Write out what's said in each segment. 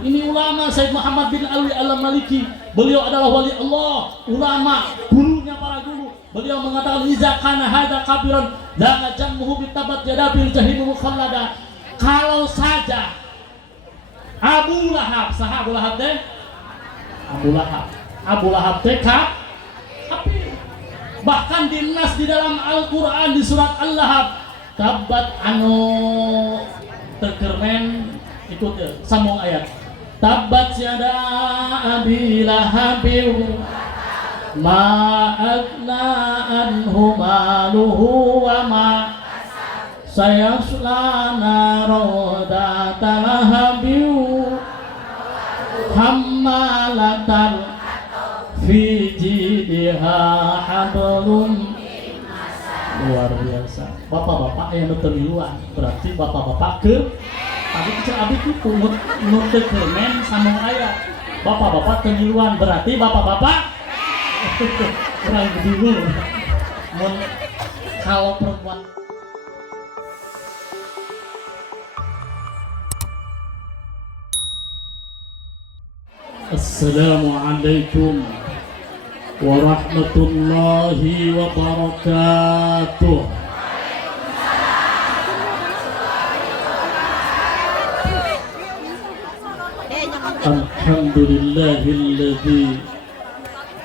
guru. Ini ulama Said Muhammad bin Ali Al-Maliki. Beliau adalah wali Allah, ulama, gurunya para guru. Beliau mengatakan iza kana hadza kabiran la jammuhu bitabat yadabil jahim mukhallada. Kalau saja Abu Lahab, sah Abu Lahab teh? Abu Lahab teh kafir. Bahkan dinas di dalam Al-Qur'an di surat Al-Lahab tabat anu terkermen ikut ya, sambung ayat. Tabat yada abi lahabin ma agna anhu maluhu wa ma sayasla narodata lahabin hammalatan fi jidha hablum. Luar biasa. Bapak-bapak yang bertemiluan berarti bapak-bapak ke tadi kecil abis itu nurut kermen sambung ayat. Bapak-bapak temiluan berarti bapak-bapak kurang bingung. Kalau perempuan Assalamualaikum warahmatullahi wabarakatuh. Alhamdulillahilladzi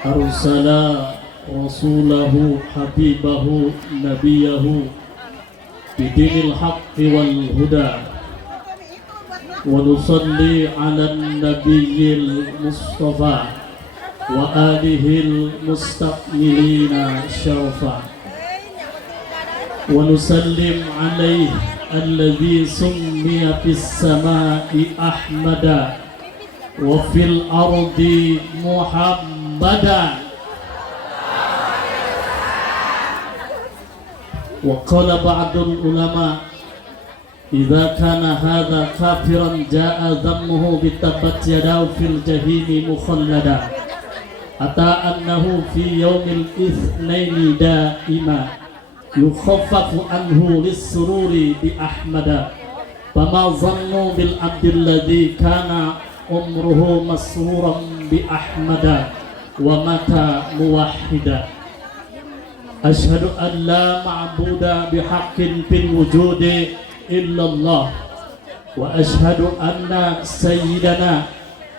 arsala rasulahu habibahu nabiyahu bidinil haqqi wal huda wa nusalli ala nabiyil mustafa wa alihil mustaqmilina syarafa wa nusallim alaihi alladhi summiya fis samai ahmada wa fil ardi muhammadan. Wa qala ba'dul ulama idza kana hadha kafiran jaa dhammuhu bitabat yadahu fil jahimi mukhallada hatta annahu fi yaumil itsnaini daima yukhaffafu anhu lis-sururi bi ahmada fama dhannu bil abdil ladzi kana umruhu masruran bi ahmada wa mata muwahhida. Asyhadu an la ma'buda bihaqqin fil wujudi illallah wa asyhadu anna sayyidana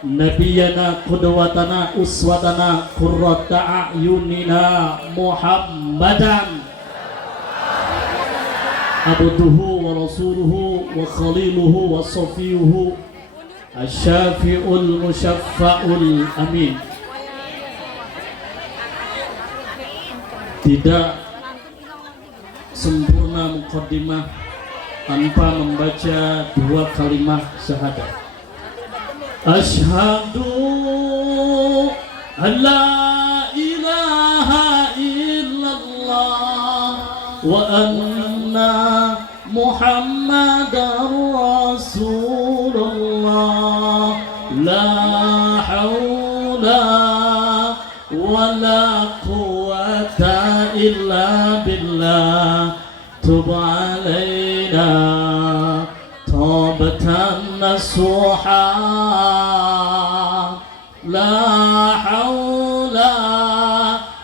nabiyana qudwatana uswatana qurrata a'yunina muhammadan abduhu wa rasuluhu wa khaliluhu wa safiyuhu asyafi'ul musyaffa'ul amin. Tidak sempurna muqaddimah tanpa membaca dua kalimat syahadat. Asyhadu an la ilaha illallah wa anna muhammadar rasulullah la hawla wa la quwwata illa billah tub alaina tawbatan nasuha la hawla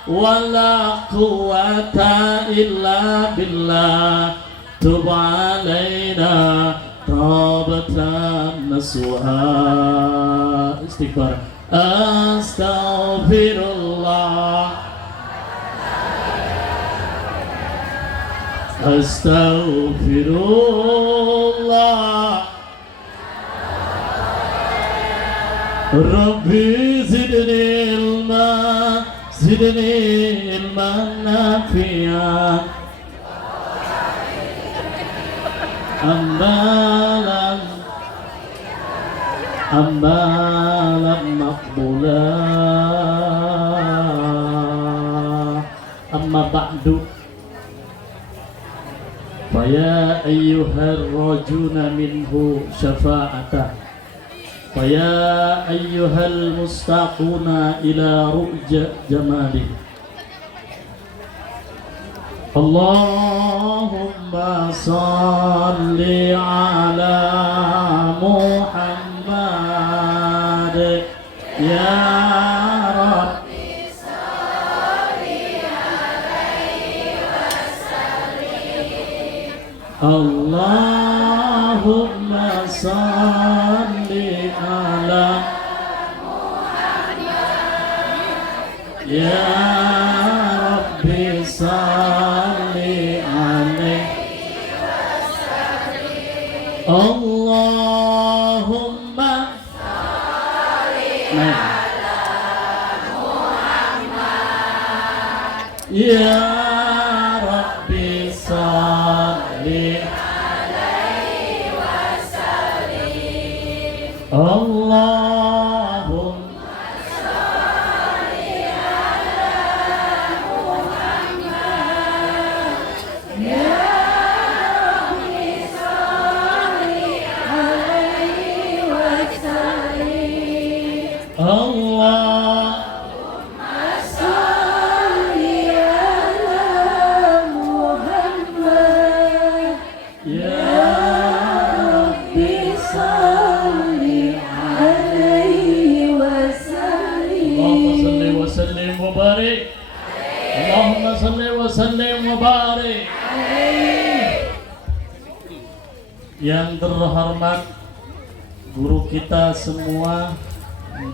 wa la quwwata illa billah tub alaina tawbatan nasuha. Istighfar. Astaghfirullah Astaghfirullah Rabbi zidni ilma nafi'an amalan maqbulah. Amma ba'du faya ayyuhar rajuna minhu syafa'ata faya ayyuhal mustaquna ila ru'ja jamali. Allahumma salli ala Muhammad Samad ya Rabb. Allahumma salli ala ya Rabbi salli alaihi Allahumma salli ala Muhammad ya Rabbi salli alaihi wasallim Allahumma Allahumma salli wa sallim wa barik. Yang terhormat guru kita semua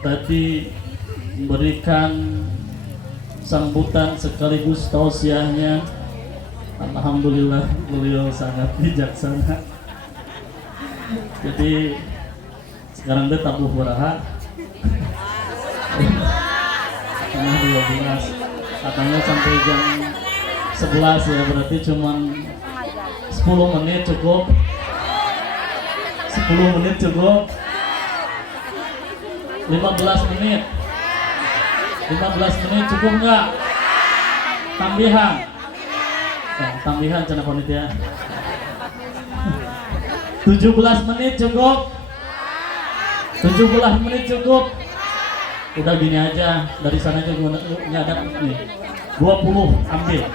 tadi memberikan sambutan sekaligus tausiahnya. Alhamdulillah beliau sangat bijaksana. Jadi sekarang dia tabuh beraha tengah 12 katanya sampai jam 11 ya, berarti cuman 10 menit cukup. 10 menit cukup. 15 menit 15 menit cukup nggak? Tambihan tambihan cina panitia. 17 menit cukup. 17 menit cukup. Udah gini aja, dari sana juga nyadap nih 20 ambil.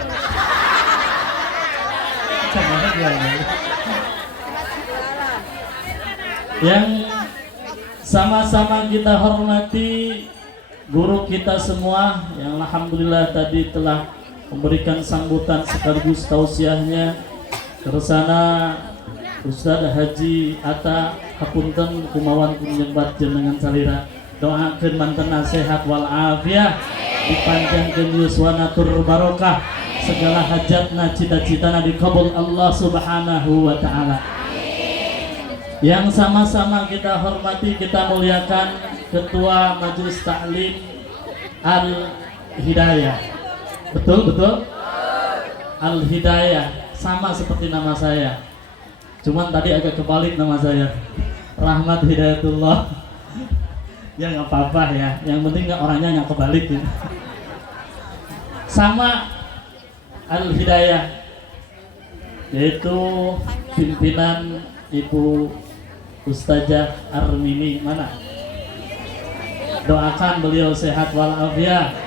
Yang sama-sama kita hormati guru kita semua yang alhamdulillah tadi telah memberikan sambutan sekaligus tausiahnya kersana Ustaz Haji Atta Hapunten kumawan kunyebat jenengan salira. Doakeun mantena sehat wal afiat, dipanjangkeun yuswana tur barokah, segala hajatna cita-citana dikabul Allah Subhanahu wa taala. Yang sama-sama kita hormati, kita muliakan Ketua Majelis Ta'lim Al Hidayah. Betul? Al Hidayah sama seperti nama saya. Cuman tadi agak kebalik nama saya. Rahmat Hidayatullah. Ya nggak apa-apa ya, yang penting nggak orangnya yang kebalik gitu. Sama Al Hidayah, yaitu pimpinan Ibu Ustazah Armini. Mana? Doakan beliau sehat walafiat,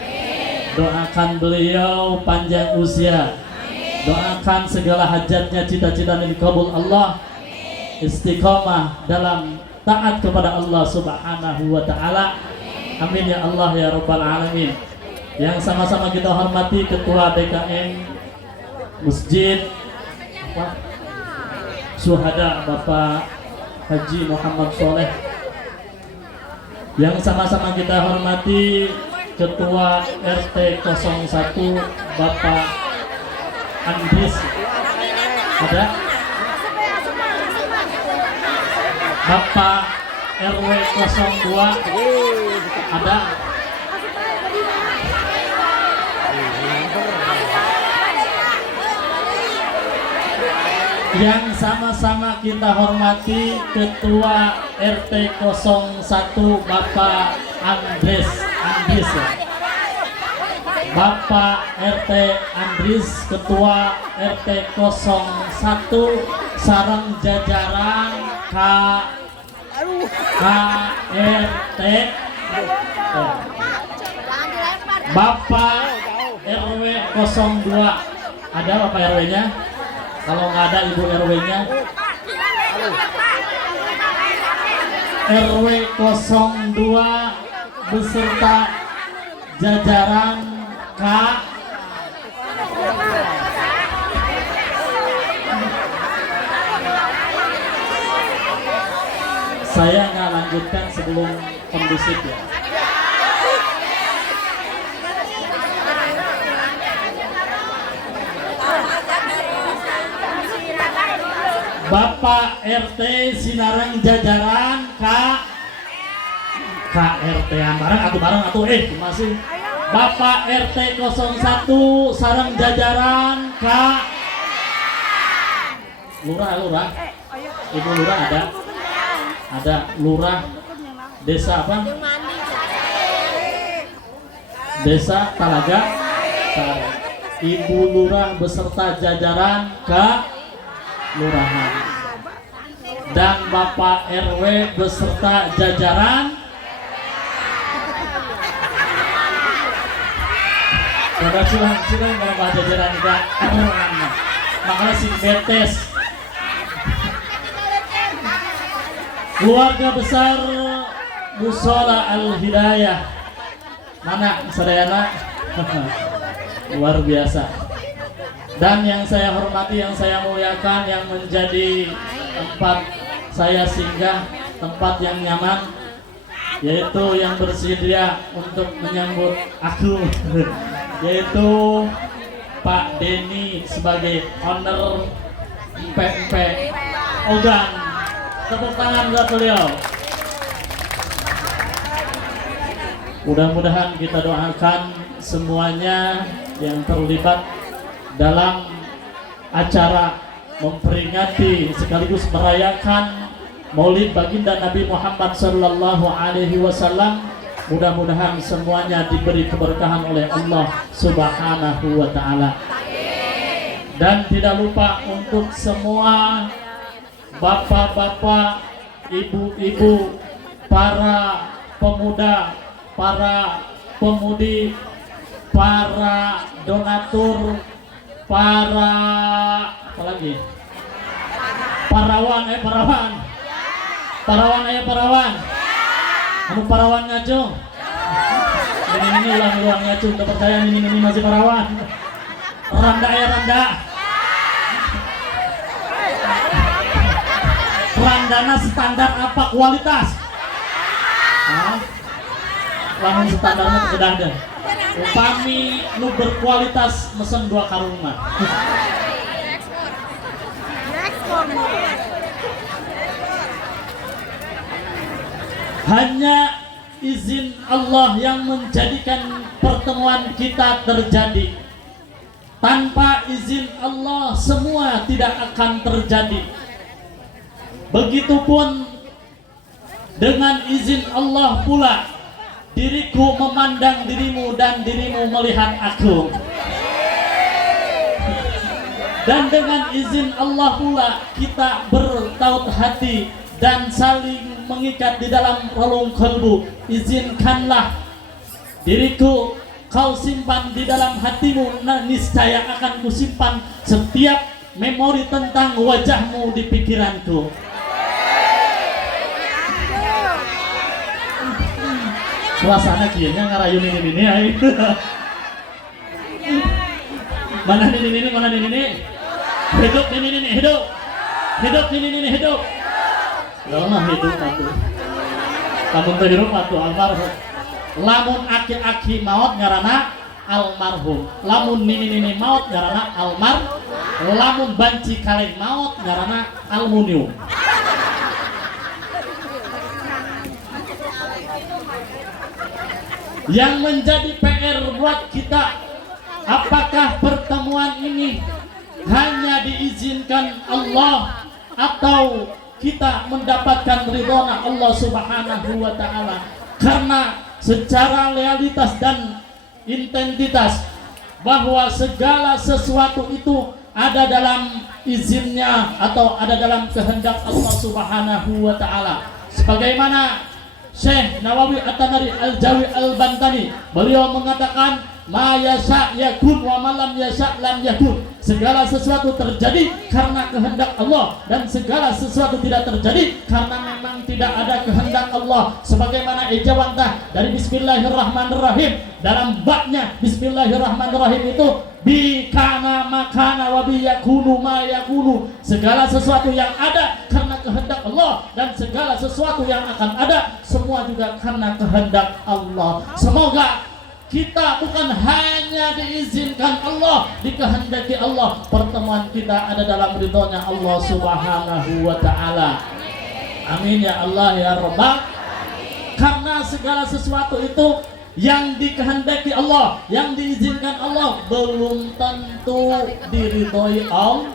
doakan beliau panjang usia, doakan segala hajatnya, cita-citanya dikabul Allah, istiqomah dalam taat kepada Allah Subhanahu wa taala. Amin ya Allah ya rabbal alamin. Yang sama-sama kita hormati Ketua DKM Masjid Syuhada Bapak Haji Muhammad Soleh. Yang sama-sama kita hormati Ketua RT 01 Bapak Andis. Ada? Bapak RW 02 ada. Yang sama-sama kita hormati Ketua RT 01 Bapak Andis. Bapak RT Andris, Ketua RT 01 sareng jajaran KRT. Bapak RW 02 ada Bapak RW-nya? Kalau nggak ada Ibu RW-nya? RW 02 beserta jajaran K. Saya nggak lanjutkan sebelum kondusif ya. Bapak RT Sinareng jajaran KRT bareng atuh masih Bapak RT 01 sareng jajaran lurah Ibu lurah ada lurah desa apa? Desa Talaga. Ibu lurah beserta jajaran lurahan dan Bapak RW beserta jajaran pada silang kalau jajaran juga makanya si betes keluarga besar Musola Al Hidayah mana sadayana luar biasa. Dan yang saya hormati, yang saya muliakan, yang menjadi tempat saya singgah, tempat yang nyaman, yaitu yang bersedia untuk menyambut aku, yaitu Pak Denny sebagai owner PP Ogan. Tepuk tangan buat beliau. Mudah-mudahan kita doakan semuanya yang terlibat dalam acara memperingati sekaligus merayakan Maulid Baginda Nabi Muhammad Sallallahu Alaihi Wasallam. Mudah-mudahan semuanya diberi keberkahan oleh Allah Subhanahu Wa Taala. Dan tidak lupa untuk semua bapak-bapak, ibu-ibu, para pemuda, para pemudi, para donatur, para apa lagi? Parawan. Kamu parawan ngaco? Ini ulang ngaco. Tidak percaya ini masih parawan. Randa. Randana standar apa kualitas? Lamun standarnya kedanda. Upami nu berkualitas mesen 2 karung mah. Hanya izin Allah yang menjadikan pertemuan kita terjadi. Tanpa izin Allah semua tidak akan terjadi. Begitupun dengan izin Allah pula diriku memandang dirimu dan dirimu melihat aku. Dan dengan izin Allah pula kita bertaut hati dan saling mengikat di dalam relung kalbu. Izinkanlah diriku kau simpan di dalam hatimu, niscaya akan kusimpan setiap memori tentang wajahmu di pikiranku. Suasana kieunya ngarayu ini ay. Mana ini? Hidup ini hidup. Hidup ini hidup. Lama hidup atuh. Lamun teu hirup atuh almarhum. Lamun aki-aki maut ngaranna almarhum. Lamun nini maut ngaranna lamun banci kaleng maut ngaranna aluminium. Yang menjadi PR buat kita, apakah pertemuan ini hanya diizinkan Allah atau kita mendapatkan ridhona Allah Subhanahu wa Ta'ala? Karena secara realitas dan intensitas bahwa segala sesuatu itu ada dalam izinnya atau ada dalam kehendak Allah Subhanahu wa Ta'ala. Sebagaimana Syekh Nawawi At-Tanari Al-Jawi Al-Bantani, beliau mengatakan ma yasha yakun wa ma lam yasha lam yakun. Segala sesuatu terjadi karena kehendak Allah, dan segala sesuatu tidak terjadi karena memang tidak ada kehendak Allah. Sebagaimana ejawantah dari Bismillahirrahmanirrahim, dalam baknya Bismillahirrahmanirrahim itu bikana makana wa biyakunu ma yakunu. Segala sesuatu yang ada karena kehendak Allah, dan segala sesuatu yang akan ada semua juga karena kehendak Allah. Semoga kita bukan hanya diizinkan Allah, dikehendaki Allah, pertemuan kita ada dalam ridhonya Allah Subhanahu wa ta'ala. Amin ya Allah ya Rabbal. Karena segala sesuatu itu yang dikehendaki Allah, yang diizinkan Allah, belum tentu diridhoi Allah,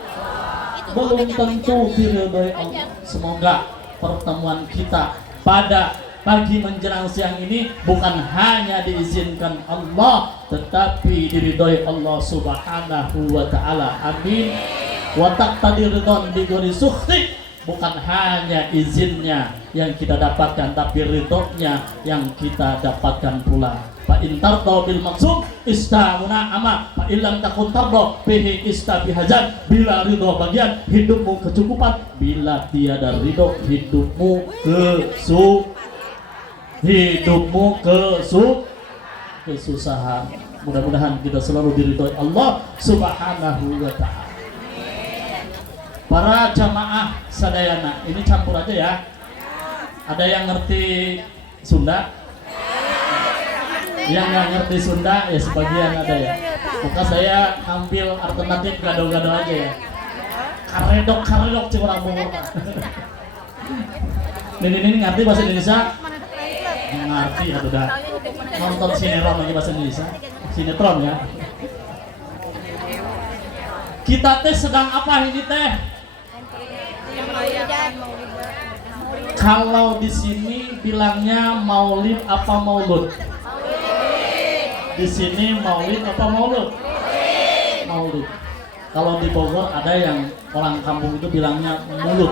belum tentu diridhoi Allah. Semoga pertemuan kita pada pagi menjelang siang ini bukan hanya diizinkan Allah, tetapi diridhoi Allah Subhanahu wa ta'ala. Amin. Wa taqtadi ridhon bi ghairi sukhti. Bukan hanya izinnya yang kita dapatkan, tapi ridhonya yang kita dapatkan pula. Fa in tardo bil maksum istamuna ama fa illam takun tardo bihi istabihazan. Bila ridho bagian, hidupmu kecukupan. Bila tiada ridho, hidupmu kesusahan. Mudah-mudahan kita selalu diridhoi Allah Subhanahu wa ta'ala. Para jamaah sadayana, ini campur aja ya. Ada yang ngerti Sunda? Yang nggak ngerti Sunda ya sebagian ada ya. Maka saya ambil alternatif gado-gado aja ya. Karedok cik orang Bogor. Ini ngerti bahasa Indonesia? Ngerti ya udah. Nonton sinetron lagi bahasa Indonesia. Sinetron ya. Kita teh sedang apa ini teh? Kalau di sini bilangnya maulid apa maulud? Di sini maulid apa maulud? Maulid. Kalau di Bogor ada yang orang kampung itu bilangnya mulut.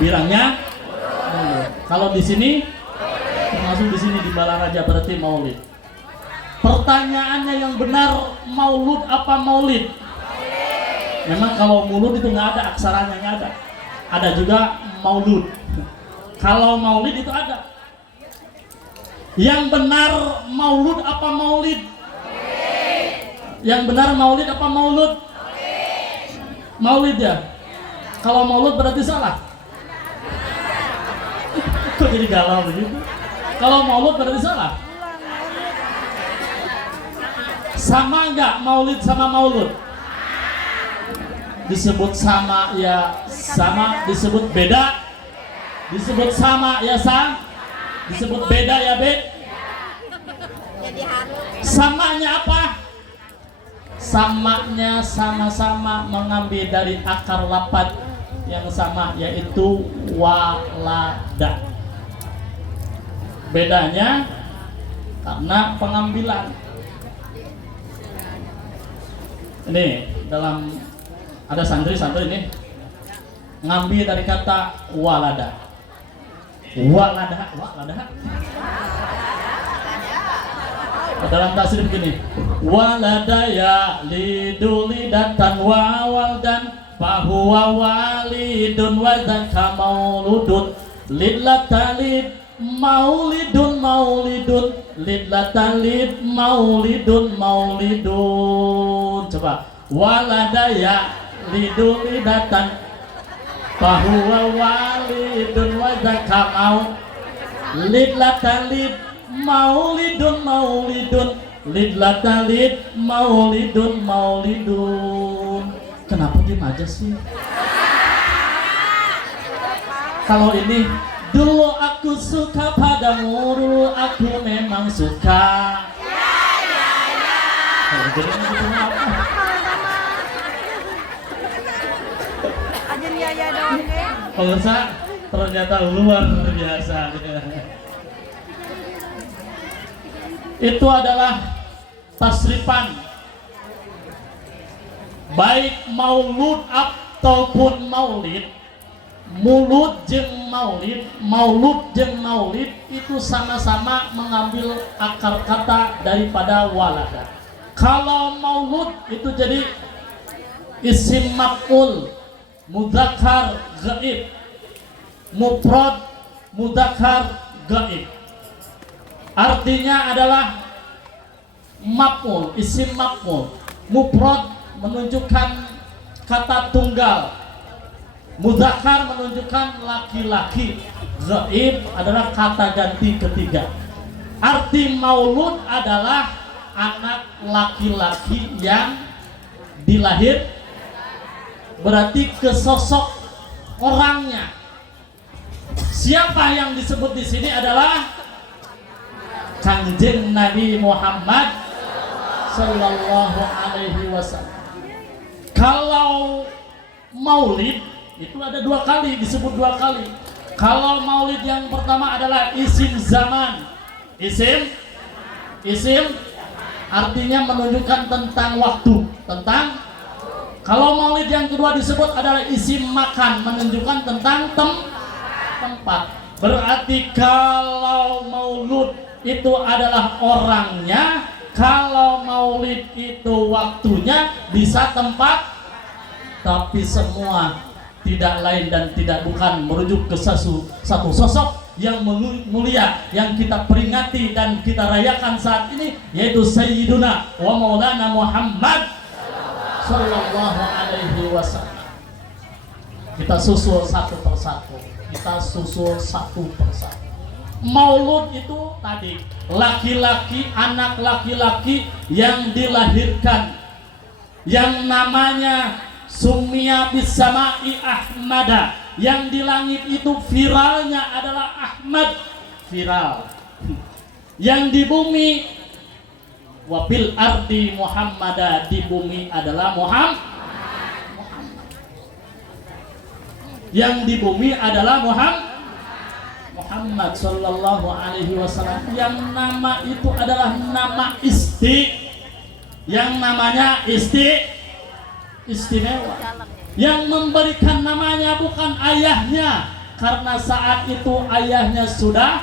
Bilangnya maulid. Kalau di sini, termasuk di sini di Balaraja berarti maulid. Pertanyaannya yang benar, maulud apa maulid? Memang kalau maulud itu nggak ada, aksaranya nggak ada. Ada juga maulud. Kalau maulid itu ada. Yang benar maulud apa maulid? Yang benar maulid apa maulud? Maulid ya. Kalau maulud berarti salah. Kok jadi galau begitu? Kalau maulud berarti salah. Sama nggak maulid sama maulud? Disebut sama ya sama, disebut beda, disebut sama ya sama, disebut beda ya beda. Samanya apa? Samanya sama-sama mengambil dari akar lafaz yang sama, yaitu walada. Bedanya karena pengambilan. Ini dalam ada santri-santri ini ngambil dari kata walada. Walada. Dalam tasrif begini, walada ya lidulidatan wa waldan fahuwa walidun wa dzaka mauludun lidlatalid maulidun lidlatalid maulidun. Coba walada ya lidulidatan fahuwa walidun wa dzaka lidlatalid maulidun lidlatalid maulidun. Kenapa diem aja sih? Kalau ini, dulu aku suka padamu, dulu aku memang suka. Jadi apa? Aja ya doang ya. Pemirsa, ternyata luar biasa. Itu adalah tasrifan, baik maulud ataupun maulid, Mulud jeung maulud jeung maulid itu sama-sama mengambil akar kata daripada walada. Kalau maulud itu jadi isim maf'ul mudzakkar ghaib, mufrad mudzakkar ghaib. Artinya adalah maf'ul, isim maf'ul. Mufrad menunjukkan kata tunggal, mudzakkar menunjukkan laki-laki, ghaib adalah kata ganti ketiga. Arti maulud adalah anak laki-laki yang dilahir, berarti ke sosok orangnya. Siapa yang disebut di sini adalah Kanjeng Nabi Muhammad Sallallahu Alaihi Wasallam. Kalau maulid itu ada dua kali, disebut dua kali. Kalau maulid yang pertama adalah isim zaman, isim artinya menunjukkan tentang waktu, tentang. Kalau maulid yang kedua disebut adalah isim makan, menunjukkan tentang tempat. Berarti kalau maulud itu adalah orangnya, kalau maulid itu waktunya, bisa tempat, tapi semua tidak lain dan tidak bukan merujuk ke satu sosok yang mulia yang kita peringati dan kita rayakan saat ini, yaitu Sayyiduna wa Maulana Muhammad Sallallahu Alaihi Wasallam. Kita susul satu persatu. Maulud itu tadi laki-laki, anak laki-laki yang dilahirkan, yang namanya Sumia bisama'i Ahmada, yang di langit itu viralnya adalah Ahmad, viral. Yang di bumi wabil ardi Muhammada, di bumi adalah Muhammad. Yang di bumi adalah Muhammad Sallallahu Alaihi Wasallam. Yang nama itu adalah nama yang namanya istimewa. Yang memberikan namanya bukan ayahnya, karena saat itu ayahnya sudah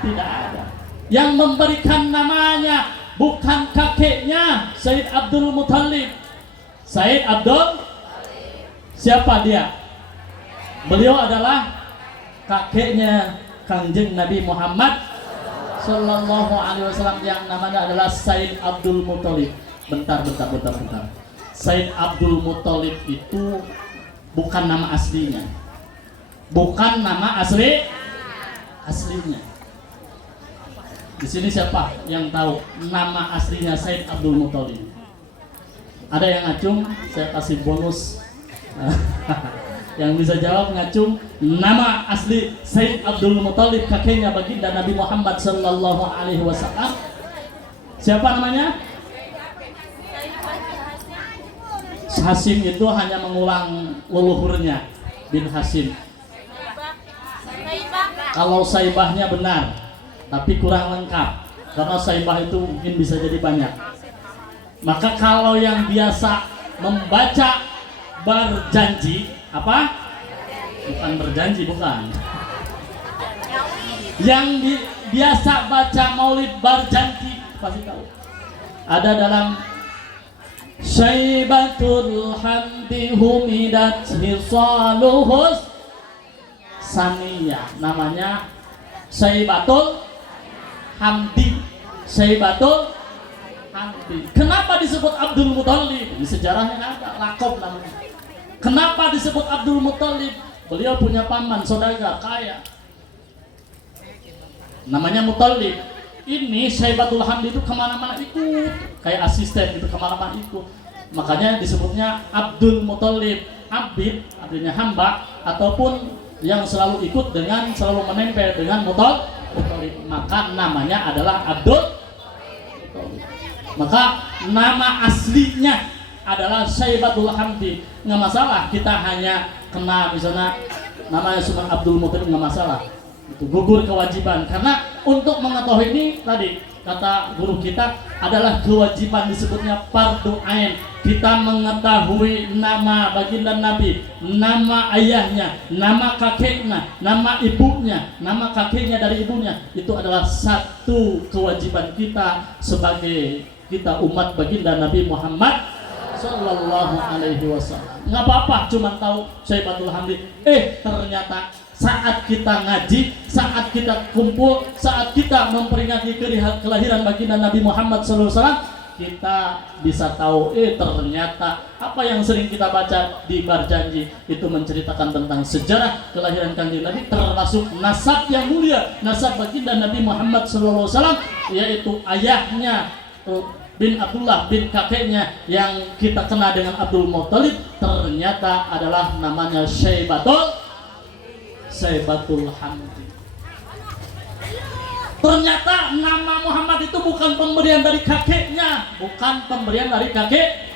tidak ada. Yang memberikan namanya bukan kakeknya, Sayyid Abdul Muthalib. Sayyid Abdul, siapa dia? Beliau adalah kakeknya Kanjeng Nabi Muhammad Sallallahu Alaihi Wasallam, yang namanya adalah Sayyid Abdul Muthalib. Bentar. Sayyid Abdul Muthalib itu bukan nama aslinya, bukan nama aslinya. Di sini siapa yang tahu nama aslinya Sayyid Abdul Muthalib? Ada yang ngacung? Saya kasih bonus. Yang bisa jawab ngacung nama asli Sayyid Abdul Muthalib, kakeknya baginda Nabi Muhammad Sallallahu Alaihi Wasallam. Siapa namanya? Hasim itu hanya mengulang leluhurnya, bin Hasim. Kalau Saibahnya benar, tapi kurang lengkap, karena Saibah itu mungkin bisa jadi banyak. Maka kalau yang biasa membaca berjanji, apa? Bukan berjanji, bukan. Yang biasa baca maulid berjanji pasti tahu. Ada dalam Syaibatul hamdi humidat hisaluhus saniyah, namanya Syaibatul hamdi. Syaibatul hamdi. Kenapa disebut Abdul Muthalib? Di sejarahnya ada, lakob namanya. Kenapa disebut Abdul Muthalib? Beliau punya paman saudagar kaya, namanya Muthalib. Ini Syaibatul hamdi itu kemana-mana ikut, kayak asisten itu kemana-mana ikut. Makanya disebutnya Abdul Muthalib. Abid artinya hamba, ataupun yang selalu ikut dengan selalu menempel dengan Muthalib. Maka namanya adalah Abdul Muthalib. Maka nama aslinya adalah Syaibatul hamdi. Nggak masalah kita hanya kena misalnya namanya cuma Abdul Muthalib, nggak masalah. Itu gugur kewajiban, karena untuk mengetahui ini tadi kata guru kita adalah kewajiban, disebutnya fardu ain. Kita mengetahui nama baginda Nabi, nama ayahnya, nama kakeknya, nama ibunya, nama kakeknya dari ibunya. Itu adalah satu kewajiban kita sebagai kita umat baginda Nabi Muhammad Sallallahu Alaihi Wasallam. Nggak apa-apa cuma tahu Syaibatul Hamdi. Ternyata saat kita ngaji, saat kita kumpul, saat kita memperingati kelahiran baginda Nabi Muhammad Sallallahu Alaihi Wasallam, kita bisa tahu ternyata apa yang sering kita baca di Barjanji itu menceritakan tentang sejarah kelahiran kanjeng Nabi, termasuk nasab yang mulia, nasab baginda Nabi Muhammad Sallallahu Alaihi Wasallam, yaitu ayahnya bin Abdullah, bin kakeknya yang kita kenal dengan Abdul Muttalib, ternyata adalah namanya Syaibatul Hamdi. Ternyata nama Muhammad itu bukan pemberian dari kakeknya, bukan pemberian dari kakek.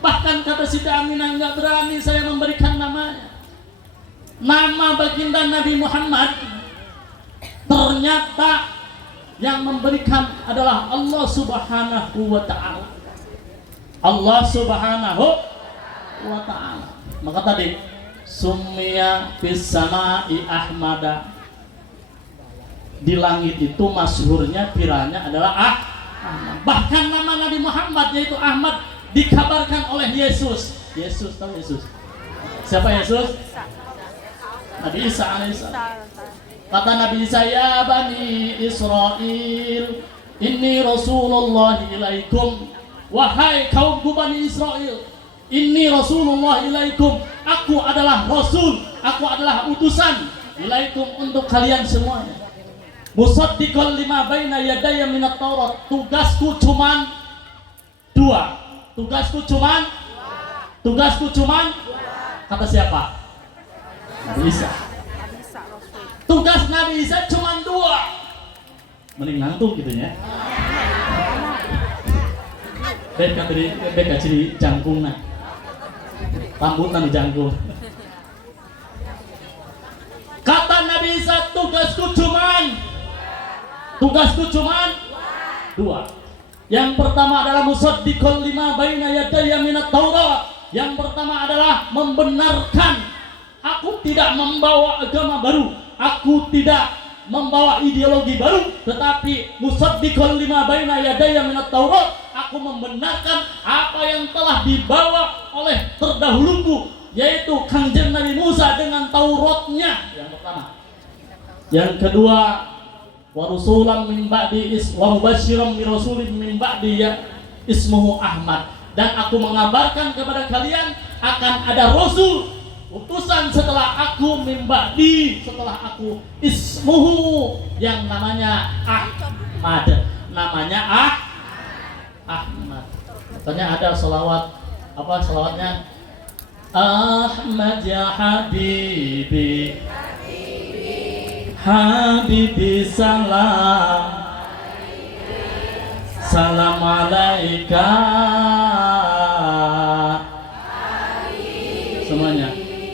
Bahkan kata Siti Aminah, nggak berani saya memberikan namanya. Nama baginda Nabi Muhammad ternyata yang memberikan adalah Allah Subhanahu wa Ta'ala. Allah Subhanahu wa Ta'ala. Maka tadi summiya fis sama'i Ahmada, di langit itu masyhurnya piranya adalah Ahmad. Bahkan nama Nabi Muhammad yaitu Ahmad dikabarkan oleh Yesus. Yesus, tahu Yesus? Siapa Yesus? Nabi Isa alaihissalam. Kata Nabi Isa, ya Bani Israel, inni Rasulullah ilaikum. Wahai kaumku Bani Israel, inni Rasulullah ilaikum. Aku adalah Rasul, aku adalah utusan ilaikum untuk kalian semuanya. Musaddiqan lima baina yadayya minat Taurat. Tugasku cuman dua. Kata siapa? Nabi Isa. Tugas Nabi Isa cuma dua. Mending ngantuk gitu ya. Beka ciri jangkungna. Rambutna di jangkung. Kata Nabi Isa, tugasku cuman dua. Yang pertama adalah musaddiqan lima baina yadayya minat Taurat. Yang pertama adalah membenarkan. Aku tidak membawa agama baru, aku tidak membawa ideologi baru, tetapi musaddiqan lima baina yadayya minat Taurat, aku membenarkan apa yang telah dibawa oleh terdahuluku, yaitu Kanjeng Nabi Musa dengan Tauratnya. Yang pertama. Yang kedua, wa rusulan min ba'di wa mubasysyiran bi rasulin min ba'di ismuhu Ahmad, dan aku mengabarkan kepada kalian akan ada rasul utusan setelah aku, min ba'di, setelah aku, ismuhu, yang namanya Ahmad, Ahmad. Katanya ada selawat, apa selawatnya? Ahmad ya Habibi, Habibi salam, salam alaika. Semuanya.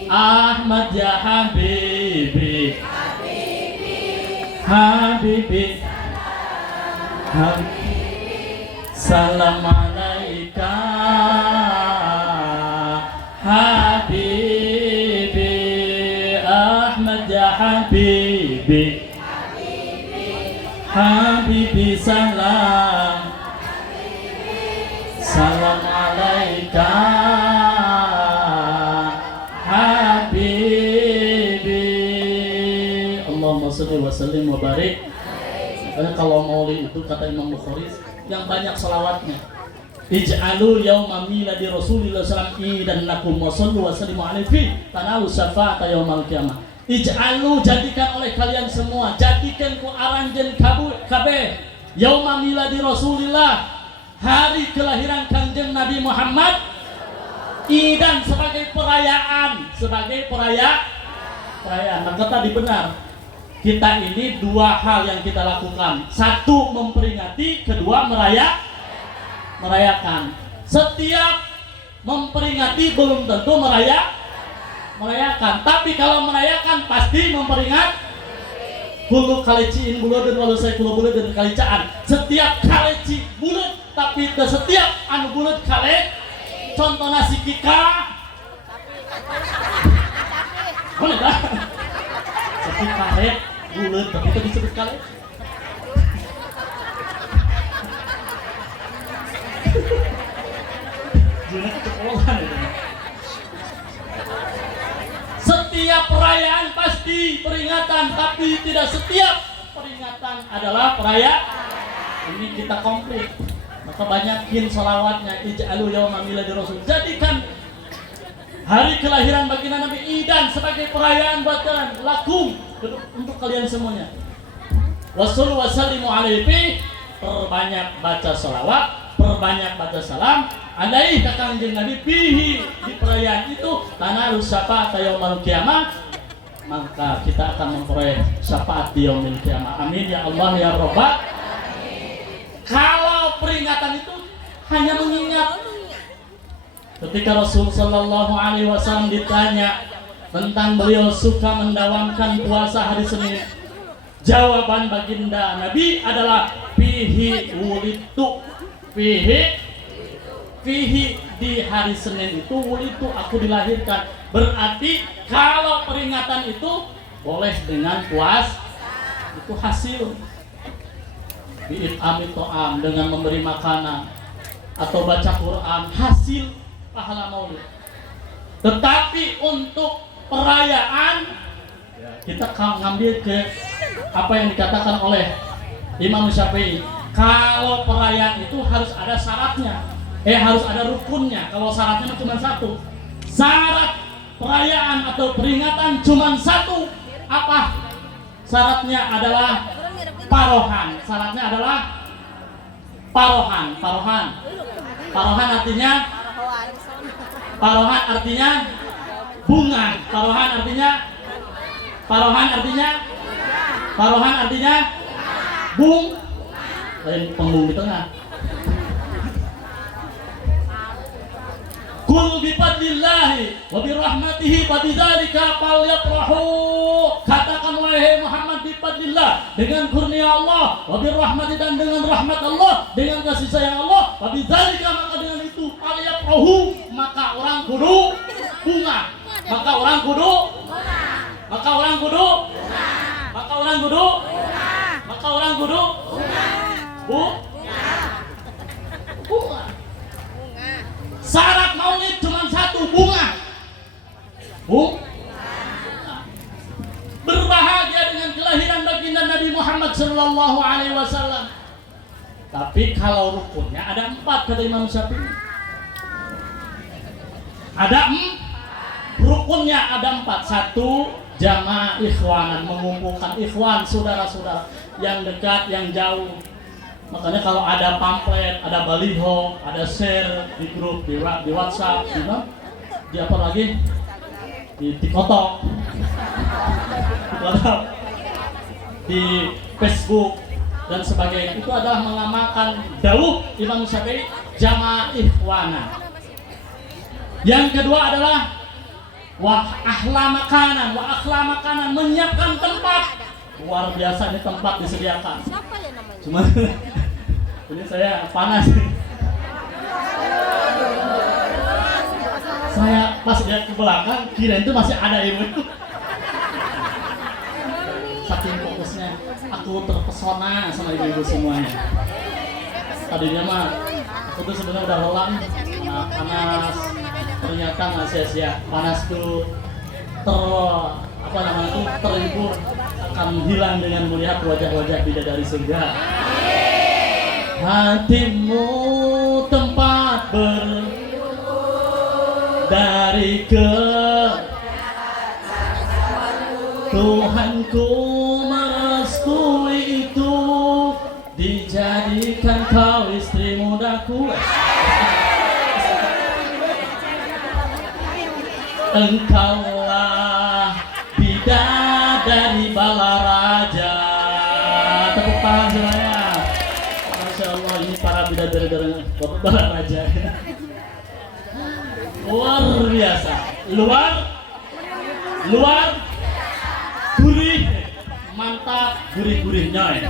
Ahmad ya Habibi, Habibi, salam alaika. Habibi, Ahmad ya Habibi, Habibi salam, salam alaika. Habibi, Allahumma sholli wa sallim wa barik. Kalau maulid itu kata Imam Bukhari yang banyak salawatnya. Ij'alu yawma miladi Rasulillah sallallahu alaihi wasallam idan lakum wa sallu wa sallimu alaihi tanalu syafa'ata yaumal qiyamah. Ij'alu, jadikan oleh kalian semua, jadikan ku aranjen kabeh yauma miladi Rasulillah, hari kelahiran Kanjeng Nabi Muhammad, idan sebagai perayaan. Maka tadi benar, kita ini dua hal yang kita lakukan. Satu memperingati, kedua merayakan. Setiap memperingati belum tentu merayakan, tapi kalau merayakan pasti Kulo kaleciin buleun walau saya kulo buleun kalicaan. Setiap kaleci buleut tapi teu setiap anu buleut kale. Contohna si Kika. Boleh dah. Si kale buleut tapi teu disebut kale. Jangan keceplosan itu. Setiap perayaan pasti peringatan, tapi tidak setiap peringatan adalah perayaan. Ini kita komplit. Maka banyakin sholawatnya. Ij'alu yawma miladi rasul. Jadikan hari kelahiran baginda Nabi Idan sebagai perayaan buat kalian. Lakum untuk kalian semuanya. Wassallu wasallimu alaihi. Perbanyak baca sholawat, perbanyak baca salam. Andai Kanjeng Nabi pihi di perayaan itu tanah syafaat yaumil qiyamah, maka kita akan memperoleh syafaat di yaumil qiyamah. Amin ya Allah ya Rabbal. Kalau peringatan itu hanya mengingat, ketika Rasul sallallahu alaihi wasallam ditanya tentang beliau suka mendawamkan puasa hari Senin, jawaban baginda Nabi adalah fihi wulitu. Fihi di hari Senin itu wulitu aku dilahirkan. Berarti kalau peringatan itu boleh dengan puas, itu hasil bi'it'ami to'am, dengan memberi makanan atau baca Quran, hasil pahala maulid. Tetapi untuk perayaan kita ngambil ke apa yang dikatakan oleh Imam Syafi'i. Kalau perayaan itu harus ada syaratnya, harus ada rukunnya. Kalau syaratnya cuma satu, syarat perayaan atau peringatan cuma satu. Apa? Syaratnya adalah parohan. Syaratnya adalah parohan. Parohan artinya bunga. Parohan artinya pembung di tengah. Kul bifadlillahi wa birahmatihi fa bidzalika falyafrahu. Katakan wahai Muhammad, bifadlillah, dengan kurnia Allah, wa birahmati, dan dengan rahmat Allah, dengan kasih sayang Allah, fa bidzalika, maka dengan itu falyafrahu, maka orang kudu bunga. Maka orang kudu bunga. Syarat maulid cuma satu, bunga. Berbahagia dengan kelahiran baginda Nabi Muhammad sallallahu alaihi wasallam. Tapi kalau rukunnya ada 4 kata Imam Syafi'i. Rukunnya ada 4. 1, jamaah ikhwanan, mengumpulkan ikhwan, saudara-saudara yang dekat, yang jauh. Makanya kalau ada pamflet, ada baliho, ada share di grup, di WhatsApp, di apa lagi? Di TikTok, di Facebook dan sebagainya, itu adalah mengamalkan dawuh Imam Syafi'i, jamaah ikhwana. Yang kedua adalah wa akhla makanan, menyiapkan tempat. Luar biasa, ini tempat disediakan. Siapa ya namanya? Cuma ini saya panas. Saya pas lihat ke belakang, kirain itu masih ada ibu. Saking fokusnya, aku terpesona sama ibu-ibu semuanya. Tadinya mah aku tuh sebenarnya udah lelah, panas. Ternyata nggak sia-sia, panas tuh terhibur, akan hilang dengan melihat wajah-wajah bidadari surga. Hatimu tempat dari ke Tuhanku merestui itu, dijadikan kau istri mudaku. Engkaulah bidadari balaraja. Tepuk tangan semuanya. Masya Allah, ini para bidadari balaraja. Luar biasa, luar gurih, mantap, gurih-gurihnya ya.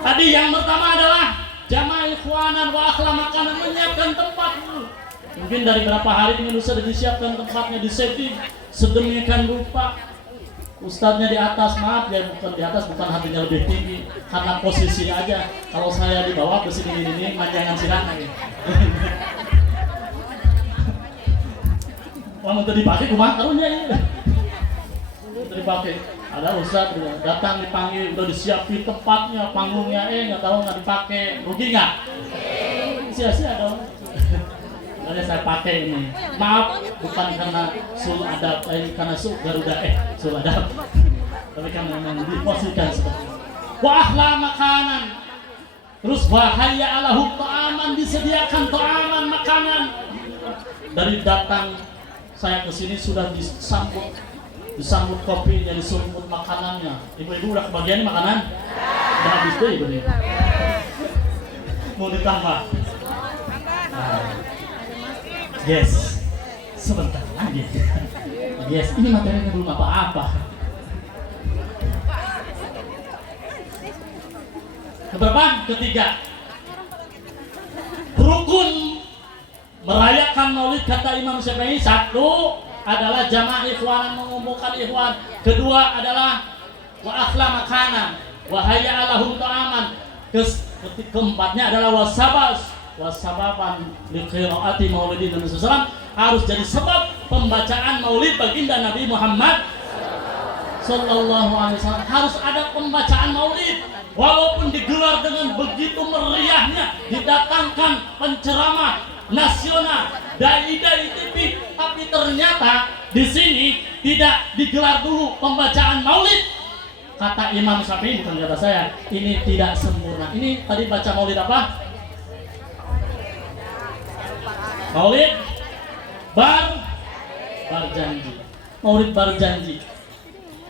Tadi yang pertama adalah jamaah ikhwanan wa akhla makanan, menyiapkan tempat dulu. Mungkin dari berapa hari ini sudah disiapkan tempatnya, di setting sedemikian rupa. Ustadznya di atas, maaf ya, bukan di atas, bukan hatinya lebih tinggi, karena posisi aja. Kalau saya di bawah kesini ini manjangan silakan ya. Wah, mau dipakai kumah karunya ini. Dipakai. Ada ustadz datang dipanggil, udah disiapin tempatnya, panggungnya, nggak tahu nggak dipakai, rugi nggak? Sia-sia dong. Makanya saya pakai ini. Maaf, bukan karena sul adab, karena sul Garuda, sul adab. Tapi karena memang diposisikan seperti itu. Wa ahla makanan. Terus bahaya alahum ta'aman, disediakan ta'aman makanan. Dari datang saya ke sini sudah disambut kopinya, disumput makanannya. Ibu-ibu udah kebagian makanan? Udah habis deh ibu nih. Mau ditambah? Yes, sebentar lagi. Yes, ini materinya belum apa-apa. Keberapa? Ketiga. Rukun merayakan Maulid kata Imam Syafi'i, satu adalah jamaah ikhwan, mengumpulkan ikhwan. Kedua adalah wa akhla makanan, wa hayya alahum ta'aman. Keempatnya adalah wasababan li qiraati maulidin Nabi SAW, harus jadi sebab pembacaan maulid baginda Nabi Muhammad sallallahu alaihi wasallam. Harus ada pembacaan maulid, walaupun digelar dengan begitu meriahnya, didatangkan penceramah nasional, dai-dai TV, tapi ternyata di sini tidak digelar dulu pembacaan maulid. Kata Imam Syafi'i, bukan kata saya, ini tidak sempurna. Ini tadi baca maulid apa? Maulid berjanji. Maulid berjanji.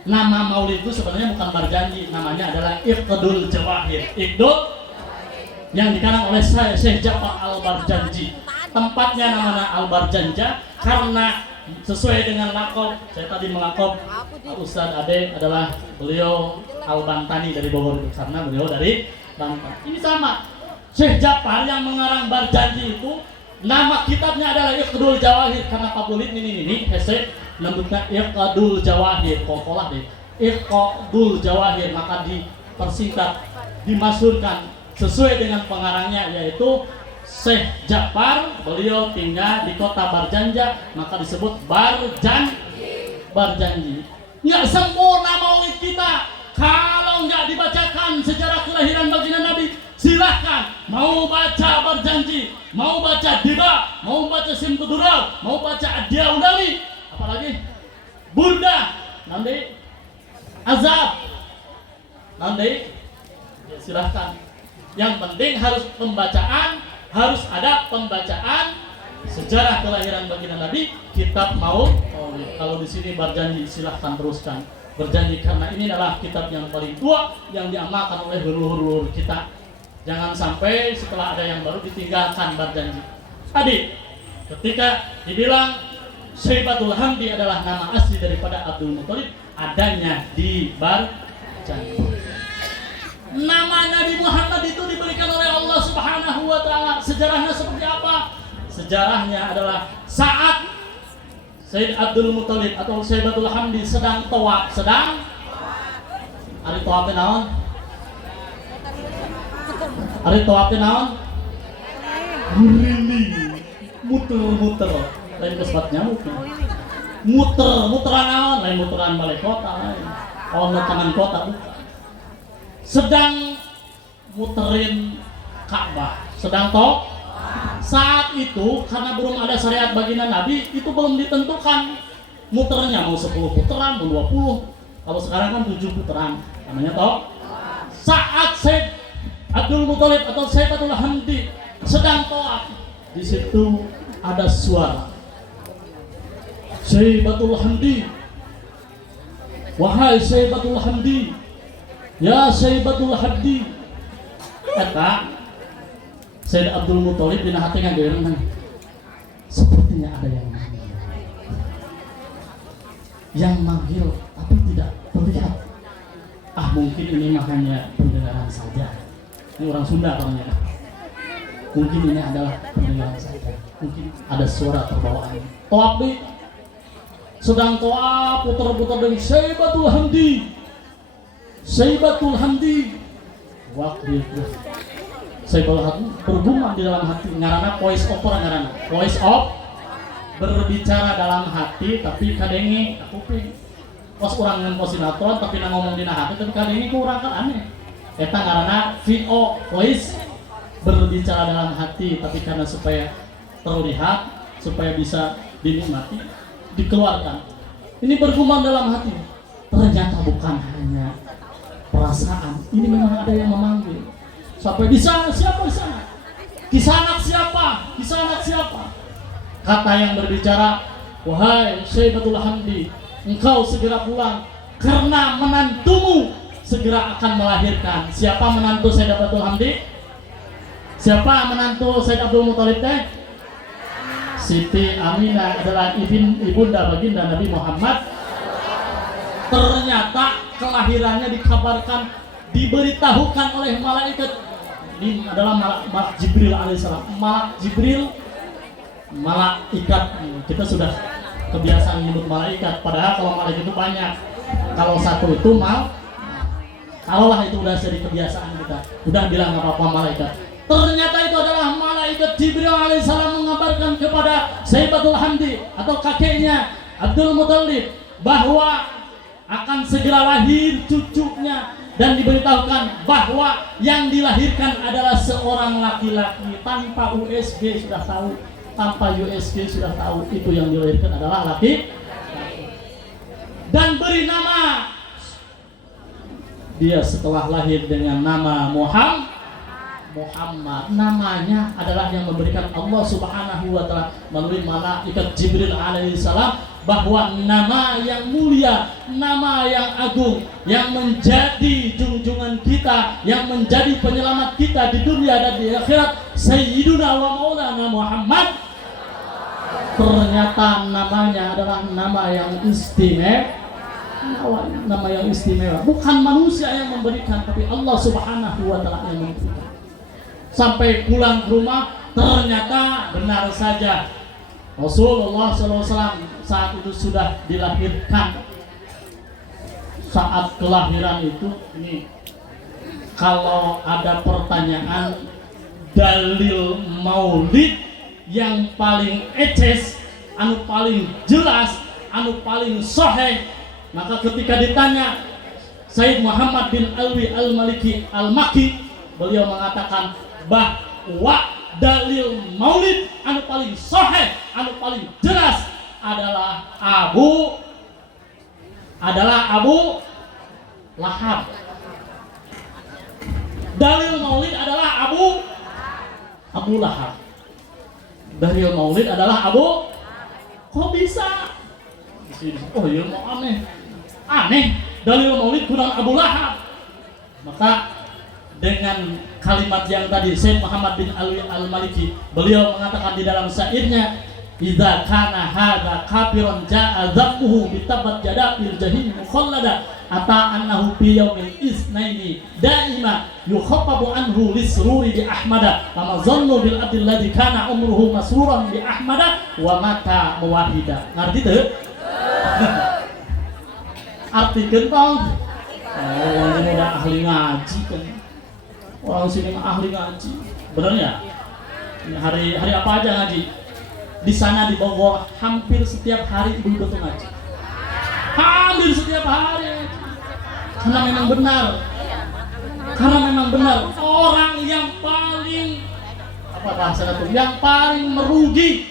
Nama maulid itu sebenarnya bukan berjanji, namanya adalah Iqdul Jawahir. Iqdul yang dikarang oleh Syekh Ja'far Al-Barjanji. Tempatnya namanya Al-Barjanja karena sesuai dengan lakob. Saya tadi melakob Ustadz Ade adalah beliau Al-Bantani dari Bogor, karena beliau dari Banten. Ini sama. Syekh Ja'far yang mengarang Barjanji itu, nama kitabnya adalah Iqdul Jawahir, karena pabulit ini hese bentuknya Iqdul Jawahir, kokolah deh. Iqdul Jawahir, maka dipersingkat, dimasyhurkan sesuai dengan pengarangnya, yaitu Syekh Ja'far. Beliau tinggal di kota Barjanja, maka disebut Barjanji. Nggak sempurna maulid kita kalau nggak dibacakan sejarah kelahiran baginda Nabi. Silahkan, mau baca Barjanji, mau baca Diba, mau baca Simkudural, mau baca Adia Undali, apalagi Burda, nanti Azab, nanti ya silahkan. Yang penting harus ada pembacaan sejarah kelahiran baginda Nabi, kitab maulid. Kalau di sini Barjanji, silahkan teruskan berjanji, karena ini adalah kitab yang paling tua yang diamalkan oleh leluhur kita. Jangan sampai setelah ada yang baru ditinggalkan Barjanji. Adik, ketika dibilang Syaibatul Hamdi adalah nama asli daripada Abdul Muthalib, adanya di Barjanji. Nama Nabi Muhammad itu diberikan oleh Allah Subhanahu wa Ta'ala. Sejarahnya seperti apa? Sejarahnya adalah saat Sayyid Abdul Muthalib atau Syaibatul Hamdi sedang tawaf, hari tawafnya naon? Hari tawafnya naon? Merinding, muter-muter, lain kesempatan nyamuknya. Muteran naon? Lain muteran balai kota, lain. Oh, tangan kota bukan. Sedang muterin Ka'bah, sedang saat itu karena belum ada syariat baginda Nabi, itu belum ditentukan muternya mau 10 putaran, mau 20. Kalau sekarang kan 7 putaran, namanya saat Syekh Abdul Muthalib atau Syaibatul Hamdi sedang tawaf, di situ ada suara Syaibatul Hamdi, wahai Syaibatul Hamdi, ya Syaibatul Hamdi. Kata Sayyid Abdul Muthalib dina hati ngageureunan, sepertinya ada yang manggil tapi tidak terlihat. mungkin ini mah hanya pendengaran saja. Ini orang Sunda orangnya. Mungkin ini adalah pendengaran saja. Mungkin ada suara terbawaan. Toab deh. Sedang toab putar-putar dengan Syaibatul Hamdi. Syaibatul Hamdi. Waktu itu Syaibatul Hamdi bergumam di dalam hati. Ngarana voice over ngarana. Voice of berbicara dalam hati tapi kadenge kuping. Pos orang yang sinetron tapi ngomong di hati tapi kadenge ku urang kan aneh. Eta ngarana VO voice berbicara dalam hati tapi karena supaya terlihat supaya bisa dinikmati dikeluarkan. Ini bergumam dalam hati. Ternyata bukan hanya perasaan. Ini memang ada yang memanggil. Sampai di sana siapa di sana? Kisanak siapa? Kisanak siapa? Kata yang berbicara, wahai Syaibatul Hamdi, engkau segera pulang karena menantumu segera akan melahirkan. Siapa menantu Syaibatul Hamdi? Siapa menantu Said Abdul Muthalib teh? Siti Aminah adalah ibunda baginda Nabi Muhammad. Ternyata kelahirannya dikabarkan, diberitahukan oleh malaikat. Ini adalah malak Jibril alaihissalam. Malak Jibril, malaikat. Kita sudah kebiasaan menyebut malaikat. Padahal kalau malaikat itu banyak. Kalau satu itu kalaulah itu udah jadi kebiasaan kita. Udah bilang nggak apa-apa malaikat. Ternyata itu adalah malaikat Jibril alaihissalam mengabarkan kepada Syaibatul Hamdi atau kakeknya Abdul Muthalib bahwa akan segera lahir cucunya dan diberitahukan bahwa yang dilahirkan adalah seorang laki-laki. Tanpa USG sudah tahu, tanpa USG sudah tahu itu yang dilahirkan adalah laki dan beri nama dia setelah lahir dengan nama Muhammad. Namanya adalah yang memberikan Allah Subhanahu wa Ta'ala melalui malaikat Jibril alaihissalam, bahwa nama yang mulia, nama yang agung, yang menjadi junjungan kita, yang menjadi penyelamat kita di dunia dan di akhirat, Sayyiduna wa Maulana Muhammad. Ternyata namanya adalah nama yang istimewa. Nama yang istimewa. Bukan manusia yang memberikan, tapi Allah Subhanahu wa Ta'ala yang memberikan. Sampai pulang ke rumah, ternyata benar saja Rasulullah SAW saat itu sudah dilahirkan. Saat kelahiran itu, ini kalau ada pertanyaan dalil maulid yang paling eces, anu paling jelas, anu paling sahih, maka ketika ditanya Sayyid Muhammad bin Alwi Al-Maliki Al-Makki, beliau mengatakan bahwa dalil maulid anu paling sahih, anu paling jelas adalah Abu Lahab. Dalil maulid adalah Abu Lahab. Dalil maulid adalah kok bisa? Oh iya, mau aneh. Dalil maulid kurang Abu Lahab. Maka dengan kalimat yang tadi Sayyid Muhammad bin Alwi Al-Maliki, beliau mengatakan di dalam syairnya, idza kana hadza kafiran jaa dhammuhu bitabat yada fil jahim mukhallada ata annahu fi yaumil isnaini daima yukhaffafu anhu lisruri bi ahmada kama zannu bil abdil ladzi kana umruhu masruran bi ahmada wa mata muwahhida. Ngerti teu? Artikeun tong. Oh, ini udah ahli ngaji kan. Orang sini ahli ngaji, benar ya? Hari apa aja ngaji? Di sana di Bogor hampir setiap hari ibu-ibu tuh ngaji. Hampir setiap hari. Karena memang benar. Orang yang paling apa bahasa itu? Yang paling merugi,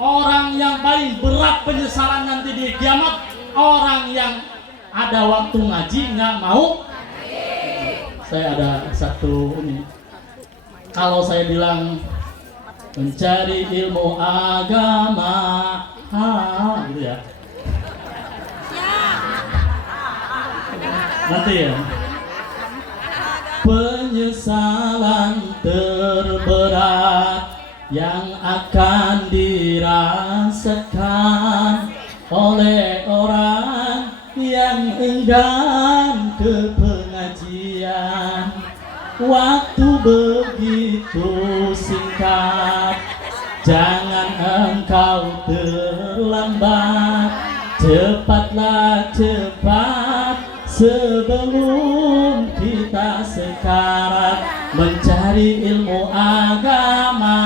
orang yang paling berat penyesalan nanti di kiamat, orang yang ada waktu ngaji nggak mau. Saya ada satu ini. Kalau saya bilang mencari ilmu agama, gitu ya. Nanti ya. Penyesalan terberat yang akan dirasakan oleh orang yang enggan ke pengajian. Waktu begitu singkat, jangan engkau terlambat. Cepatlah cepat sebelum kita sekarat mencari ilmu agama.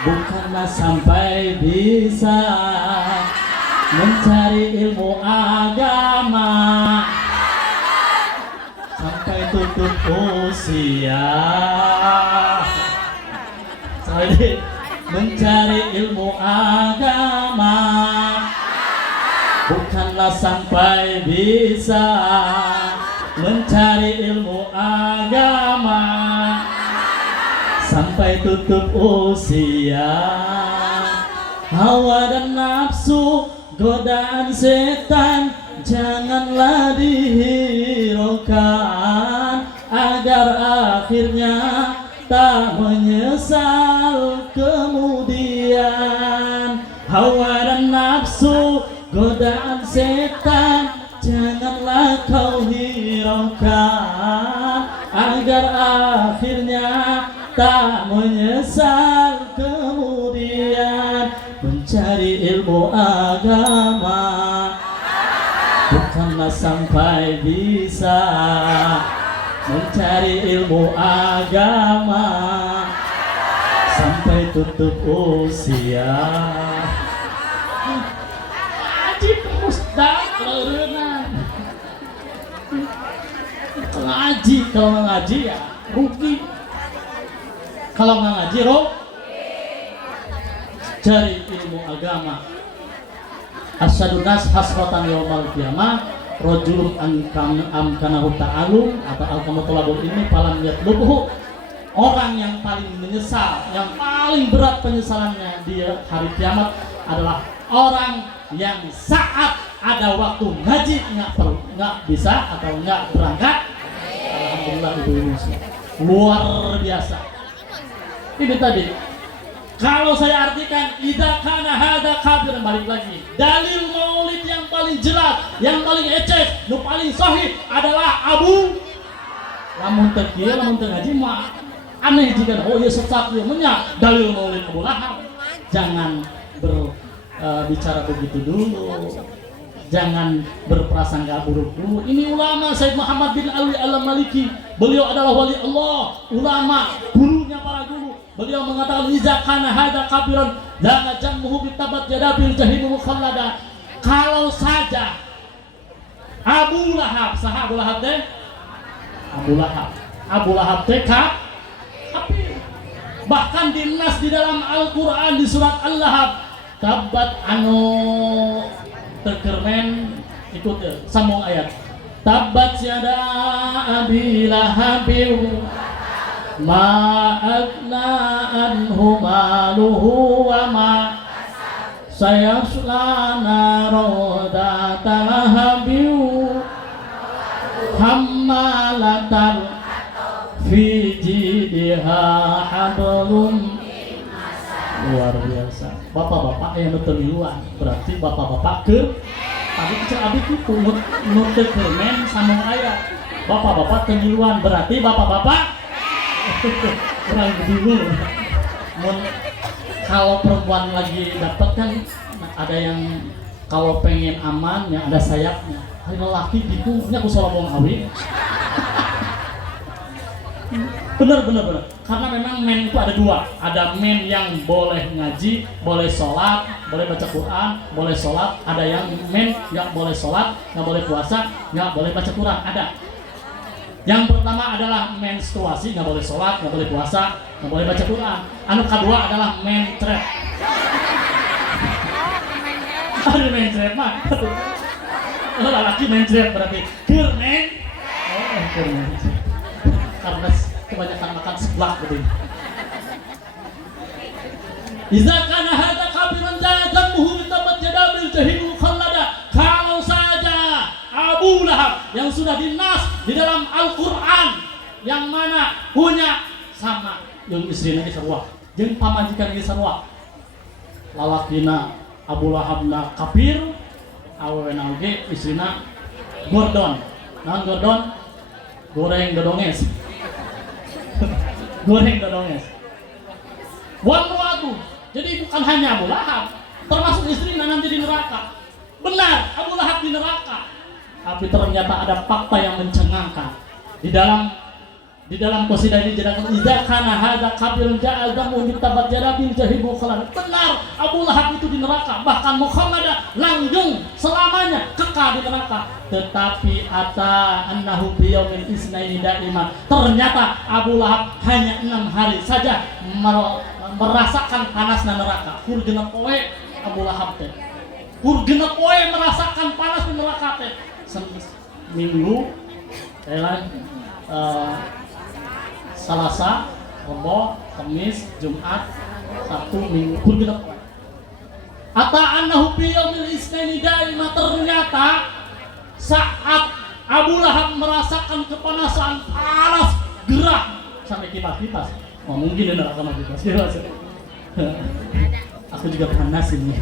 Bukanlah sampai bisa mencari ilmu agama sampai tutup usia. Sampai mencari ilmu agama, bukanlah sampai bisa mencari ilmu agama sampai tutup usia. Hawa dan nafsu, godaan setan, janganlah dihiraukan, agar akhirnya tak menyesal kemudian. Hawa dan nafsu, godaan setan, janganlah kau hiraukan, agar akhirnya tak menyesal kemudian. Mencari ilmu agama, bukanlah sampai bisa mencari ilmu agama sampai tutup usia. Ngaji musdak leureunna. Ngaji, kalau nggak ngaji ya rugi. Kalau nggak ngaji rugi. Cari ilmu agama. Asyadun nas hasratan yaumal qiyamah rajulun amkanahu ta'alum atau alkamatulabul ini palam yatlubuhu. Orang yang paling menyesal, yang paling berat penyesalannya di hari kiamat adalah orang yang saat ada waktu ngaji nggak bisa atau nggak berangkat. Alhamdulillah ibu-ibu luar biasa. Ini tadi kalau saya artikan idza kana hadza kabiran, balik lagi dalil maulid yang paling jelas, yang paling ecek, yang paling sahih adalah Abu. Lamun teu kieu, lamun teu ngaji mah aneh jika oh ya sesat ya menya dalil maulid Abu Lahab. Jangan berbicara begitu dulu. Jangan berprasangka buruk dulu. Ini ulama Sayyid Muhammad bin Ali al-Maliki. Beliau adalah wali Allah, ulama, gurunya para guru. Beliau mengatakan iza kana hadza kabiran la jammuhu bitabat yadabil jahim mukhallada. Kalau saja Abu Lahab, sah Abu Lahab teh? Abu Lahab teh kafir. Bahkan dinas di dalam Al-Qur'an di surat Al-Lahab tabat anu terkermen ikut ya, sambung ayat. Tabat yada abi lahabin ma agna anhu maluhu wa ma sayasla naroda talahabiu hammalatan fi jidiha hablum. Luar biasa. Bapak-bapak yang bertemiluan berarti bapak-bapak ke tadi kecil abis itu nute kermen sambung ayat. Bapak-bapak temiluan berarti bapak-bapak kurang bingung. Kalau perempuan lagi dapat kan ada yang kalau pengen aman yang ada sayapnya. Hari lelaki bingungnya aku salah ngomong awi. Bener. Karena memang men itu ada dua. Ada men yang boleh ngaji, boleh sholat, boleh baca Quran, boleh sholat. Ada yang men yang boleh sholat, nggak boleh puasa, nggak boleh baca Quran. Ada. Yang pertama adalah menstruasi, nggak boleh sholat, nggak boleh puasa, nggak boleh baca Quran. Anu kedua adalah mentret. Ada mentret mah. Lelaki mentret berarti kermen. Oh, kermen. Karena kebanyakan makan seblak begini. Iza kana hadza kabiran jazamuhu tabat yadabil jahim khallada. Kalau saja Abu Lahab yang sudah dinas di dalam Al-Qur'an yang mana punya sama yang istrina ge sarua jeung pamajikan ge sarua. Lalakina Abu Lahabna kafir, awewena oge istrina Gordon. Naon Gordon? Goreng dodonges. Goreng dodonges. Wan Mu'adu. Jadi bukan hanya Abu Lahab, termasuk istrinya nanti di neraka. Benar, Abu Lahab di neraka. Tapi ternyata ada fakta yang mencengangkan. Di dalam qasidah ini jelaskan idza kana hadza kabirun ja'al damu bitabat jadabil jahibu khalan. Benar, Abu Lahab itu di neraka, bahkan Muhammad langgeng selamanya kekal di neraka. Tetapi ata annahu biyaumin isnaini daima. Ternyata Abu Lahab hanya 6 hari saja merasakan panasnya neraka. Kur genep poe Abu Lahab teh. Kur genep poe merasakan panas di neraka teh. Minggu Selasa, Rabu, Kamis, Jumat, Sabtu, Minggu, kur genep poe. Ata annahu fi yaumil isnaini daima. Ternyata saat Abu Lahab merasakan kepanasan panas gerah sampai kipas-kipas. Oh, mungkin ada sama kipas. Aku juga panas ini.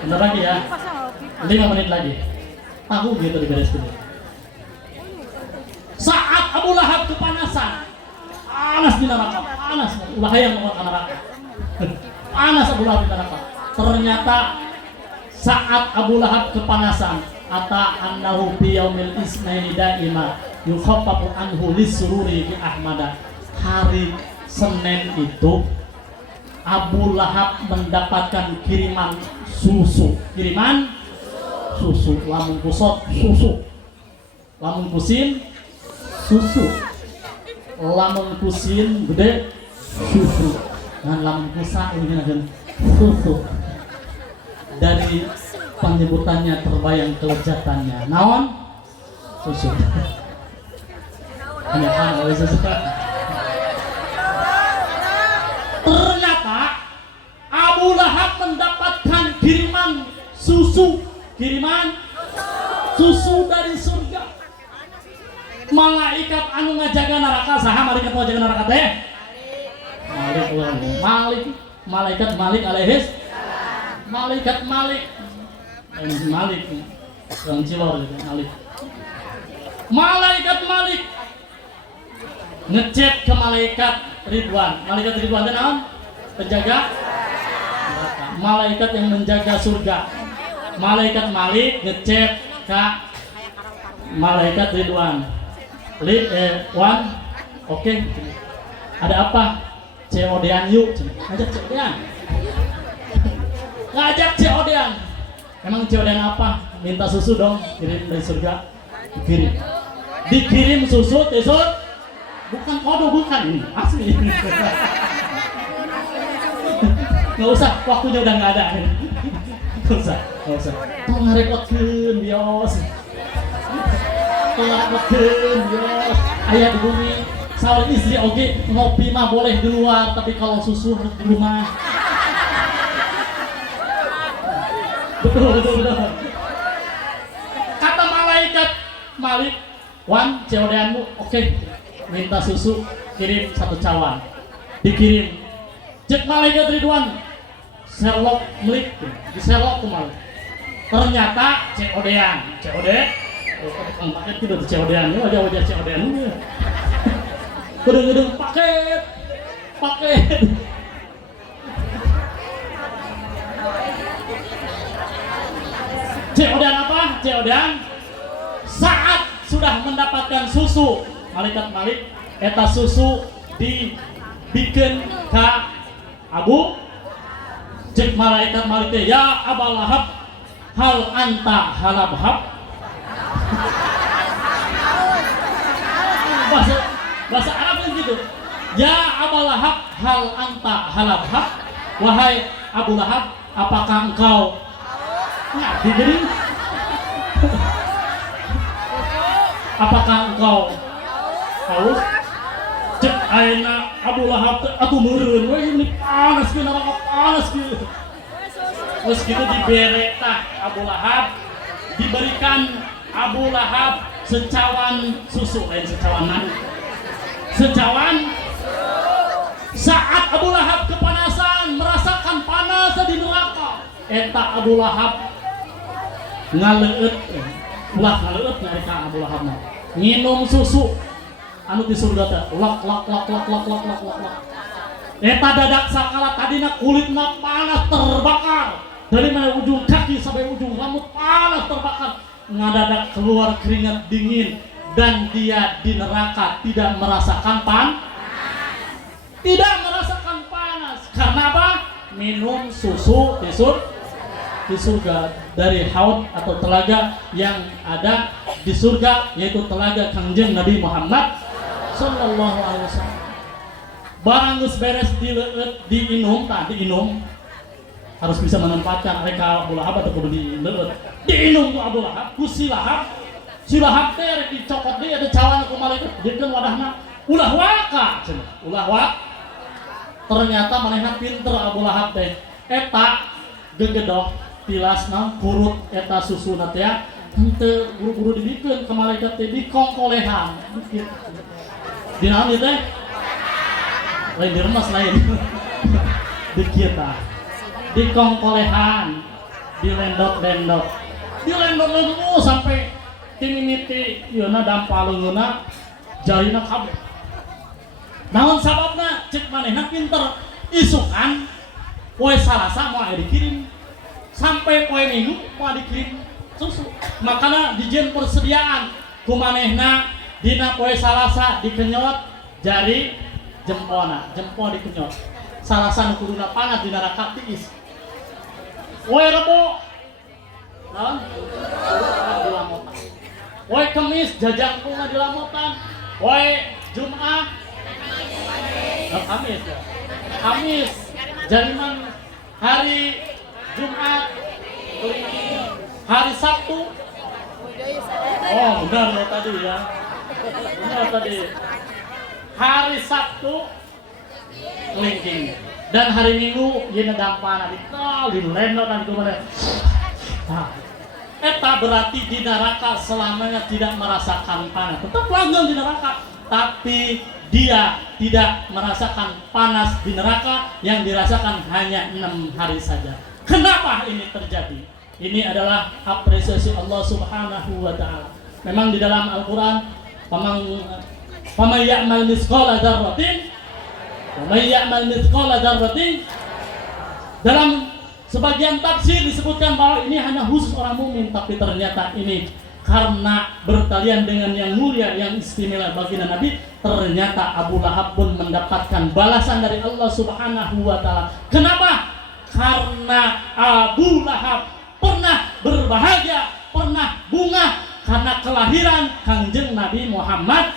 Bentar lagi ya. 5 menit lagi. Aku gitu diberes dulu. Saat Abu Lahab kepanasan, panas di neraka, panas. Ulah yang mau ke neraka. Panas Abu Lahab di neraka. Ternyata saat Abu Lahab kepanasan, ata annahu fi yaumil isnaini daima yukhaffafu anhu lisururi bi Ahmada. Hari Senin itu Abu Lahab mendapatkan kiriman susu. Kiriman susu. Lamun kusot susu. Lamun kusin susu. Lamun kusin gede susu. Dan lamun kusa ini akan susu. Dari penyebutannya terbayang kelezatannya. Naon? Susu. Hanya oleh susu. Ternyata Abu Lahab mendapatkan kiriman susu dari surga. Malaikat anu ngajaga neraka, saha malaikat ngajaga neraka teh? Malaikat Malik alaihis. Malaikat Malik yang cilor gitu, Malaikat Malik ngechat ke malaikat Ridwan. Malaikat Ridwan itu naon? Penjaga neraka. Malaikat yang menjaga surga. Malaikat Malik ngechat ke malaikat Ridwan. Wan, oke. Ada apa? COD-an yuk. Ngajak COD-an. Ngajak COD-an. Emang COD-an apa? Minta susu dong, kirim dari surga. Dikirim susu, tesut. Bukan kode, bukan ini asli. Nggak usah, waktunya udah nggak ada. Nggak usah. Tolong ngerekodkeun bios. Ayah di bumi. Saur istri oke, ngopi mah boleh di luar, tapi kalau susu harus di rumah. Betul. Kata malaikat Malik, Wan, COD-anmu, oke. Minta susu, kirim 1 cawan. Dikirim. Cek malaikat Ridwan, Sherlock Malik, di Sherlock kemarin. Ternyata COD-an, COD. Tukang paket itu udah COD-an, wajah COD-an. Gedung paket. COD-an apa? COD-an saat sudah mendapatkan susu. Malaikat Malik eta susu dibikin ke Abu. Cek malaikat Malik teh, ya Abu Lahab, hal anta halabhab. Bahasa Arab kan gitu. Ya Abu Lahab, hal anta halabhab. Wahai Abu Lahab, apakah engkau ngerti jadi? Apakah engkau haus? Cek ayeuna Abu Lahab atuh meureun we ini panas ge neraka panas ge. Terus gitu dibere tah Abu Lahab, diberikan Abu Lahab secawan susu, lain secawan nani. Secawan saat Abu Lahab kepanasan, merasakan panas di neraka. Eta Abu Lahab ngaleut ulah ngaleut nyari ka Abu Lahab nginum susu anu di surga teh lak eta dadak sakala tadina kulitna panas terbakar dari mana ujung kaki sampai ujung rambut panas terbakar ngadadak keluar keringat dingin dan dia di neraka tidak merasakan panas karena apa? Minum susu di surga dari haud atau telaga yang ada di surga, yaitu telaga Kangjeng Nabi Muhammad sallallahu alaihi wasallam. Barang geus beres diinum harus bisa menempatkan mereka Abu Lahab atau kudu diinum ku Abu Lahab ku si Lahab teh dicokot deui ada cawan ku malaikat jikeun wadahna ulah waka ternyata manehna pinter Abu Lahab teh eta gegedoh tilasna purut eta susuna teh henteu buru-buru dibikeun ka malaikat teh dikongkolehan dinaon ieu teh lain diremes lain dikieu tah dikongkolehan dilendot-lendot sampai timimiti yeuna dampaleungeuna jarina kabeh naon sababna cek manehna pinter isukan poe Salasa mau dikirim sampai poe Minggu mau dikirim susu makana dijieun persediaan ku manehna dina poe Salasa dikenyot jari jempol dikenyot Salasa nu kuduna panas di neraka tiis poe Rebo naon di lamotan poe Kemis jajangkungan di lamotan poe Jumat Kamis jaliman hari Jumat hari Sabtu benar ya tadi hari Sabtu kelingking dan hari Minggu yeuna dampana di lendo dan kemana eta berarti di neraka selamanya tidak merasakan panas tetap langgeng di neraka tapi dia tidak merasakan panas di neraka yang dirasakan hanya 6 hari saja. Kenapa ini terjadi? Ini adalah apresiasi Allah Subhanahu wa taala. Memang di dalam Al-Qur'an faman ya'mal mithqala dzarratin dalam sebagian tafsir disebutkan bahwa ini hanya khusus orang mukmin, tapi ternyata ini karena bertalian dengan yang mulia yang istimewa baginda Nabi, ternyata Abu Lahab pun mendapatkan balasan dari Allah Subhanahu wa taala. Kenapa? Karena Abu Lahab pernah berbahagia, pernah bunga karena kelahiran Kangjeng Nabi Muhammad.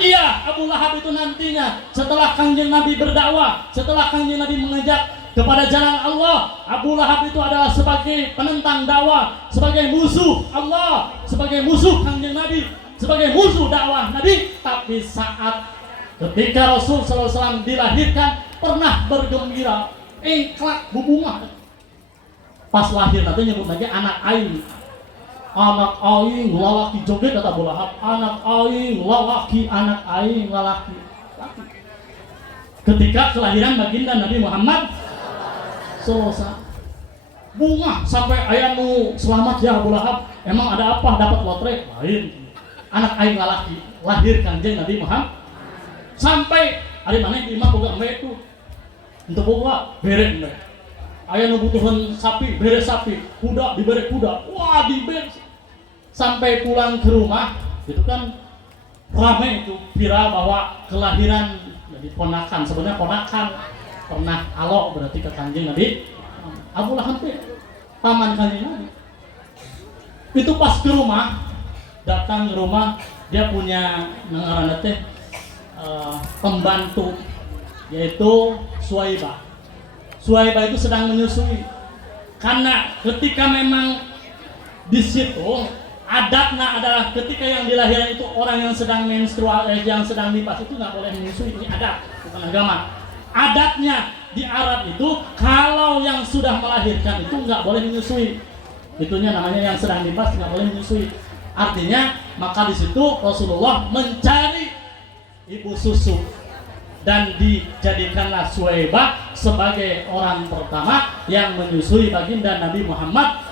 Iya, Abu Lahab itu nantinya setelah Kangjeng Nabi berdakwah, setelah Kangjeng Nabi mengajak kepada jalan Allah, Abu Lahab itu adalah sebagai penentang dakwah, sebagai musuh Allah, sebagai musuh Kangjeng Nabi, sebagai musuh dakwah Nabi. Tapi saat ketika Rasul SAW dilahirkan pernah bergembira, engklak bubungah. Pas lahir nanti nyebut lagi anak aing lalaki joget kata Abu Lahab, anak aing lalaki. Ketika kelahiran baginda Nabi Muhammad selesai bunga sampai ayah nu selamat ya Abu Lahab, emang ada apa dapat lotre lain anak aing lalaki lahir Kangjeng Nabi Muhammad sampai hari mana di imah boga embe itu untuk boga bere embe ayah nu butuhan sapi bere sapi, kuda dibere kuda, wah dibere sampai pulang ke rumah itu kan ramai itu viral bahwa kelahiran jadi ponakan, sebenarnya ponakan pernah alok berarti ke Kangjeng Nabi Abu Lahab paman Kangjeng Nabi itu pas ke rumah, datang ke rumah dia punya ngaranna teh pembantu yaitu Suwaibah itu sedang menyusui karena ketika memang di situ adatnya adalah ketika yang dilahirkan itu orang yang sedang menstrual yang sedang nifas itu nggak boleh menyusui, ini adat bukan agama. Adatnya di Arab itu kalau yang sudah melahirkan itu nggak boleh menyusui, itunya namanya yang sedang nifas nggak boleh menyusui. Artinya maka di situ Rasulullah mencari ibu susu dan dijadikanlah Suwaibah sebagai orang pertama yang menyusui baginda Nabi Muhammad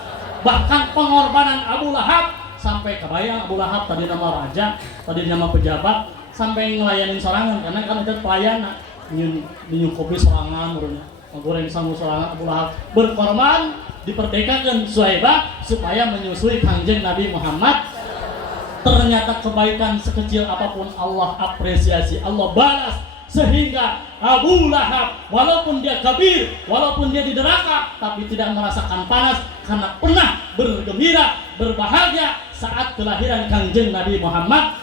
bahkan pengorbanan Abu Lahab sampai kebayang Abu Lahab tadi nama raja, tadi nama pejabat, sampai ngelayanin sorangan karena kan itu pelayan minum kopi sorangan urangnya goreng sangu sorangan. Abu Lahab berkorban diperdekakan Suhaibah supaya menyusui kanjeng Nabi Muhammad. Ternyata kebaikan sekecil apapun Allah apresiasi, Allah balas, sehingga Abu Lahab walaupun dia kabir, walaupun dia di neraka, tapi tidak merasakan panas karena pernah bergembira, berbahagia saat kelahiran kanjeng Nabi Muhammad.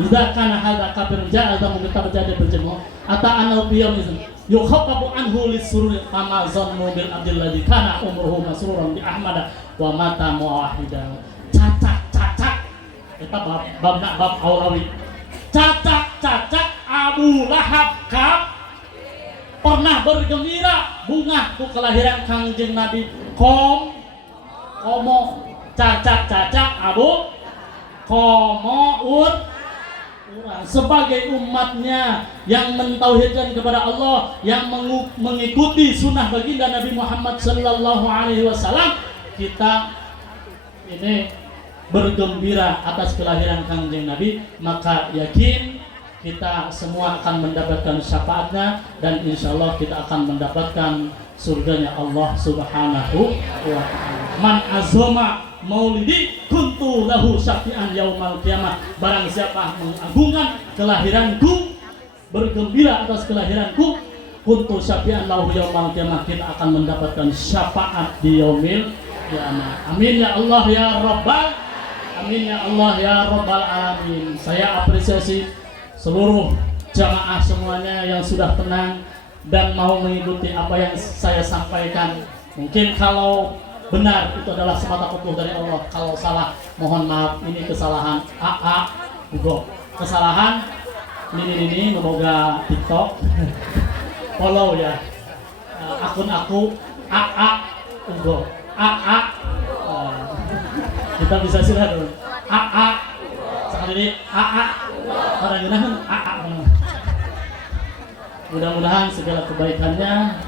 Idza kana hadza kafir ja'a zamu terjadi berjemu ata anau biyamizm yukhaffafu anhu lisururi kama zannu bil abdil ladzi kana umruhu masruran bi ahmad wa mata muwahidan. Cacak eta bab aulawi. Cacak Abu Lahab pernah bergembira bunga ku kelahiran kanjeng Nabi komo cacak Abu komoun sebagai umatnya yang mentauhidkan kepada Allah, yang mengikuti sunnah baginda Nabi Muhammad sallallahu alaihi wasallam, kita ini bergembira atas kelahiran kanjeng Nabi, maka yakin kita semua akan mendapatkan syafaatnya dan insya Allah kita akan mendapatkan surganya Allah subhanahu wa ta'ala. Man azoma maulidi kuntu lahu syafi'an yaumal qiyamah. Barang siapa mengagungkan kelahiranku, bergembira atas kelahiranku, kuntu syafi'an lahu yaumal qiyamah, kita akan mendapatkan syafaat di yaumil qiyamah. Amin ya Allah ya Rabbal, amin ya Allah ya Rabbal alamin. Saya apresiasi seluruh jamaah semuanya yang sudah tenang dan mau mengikuti apa yang saya sampaikan. Mungkin kalau benar itu adalah semata petuh dari Allah, kalau salah mohon maaf, ini kesalahan Ugo, kesalahan ini memoga TikTok follow ya akun aku Ugo kita bisa silah dulu sekali ini orang gunakan mudah-mudahan segala kebaikannya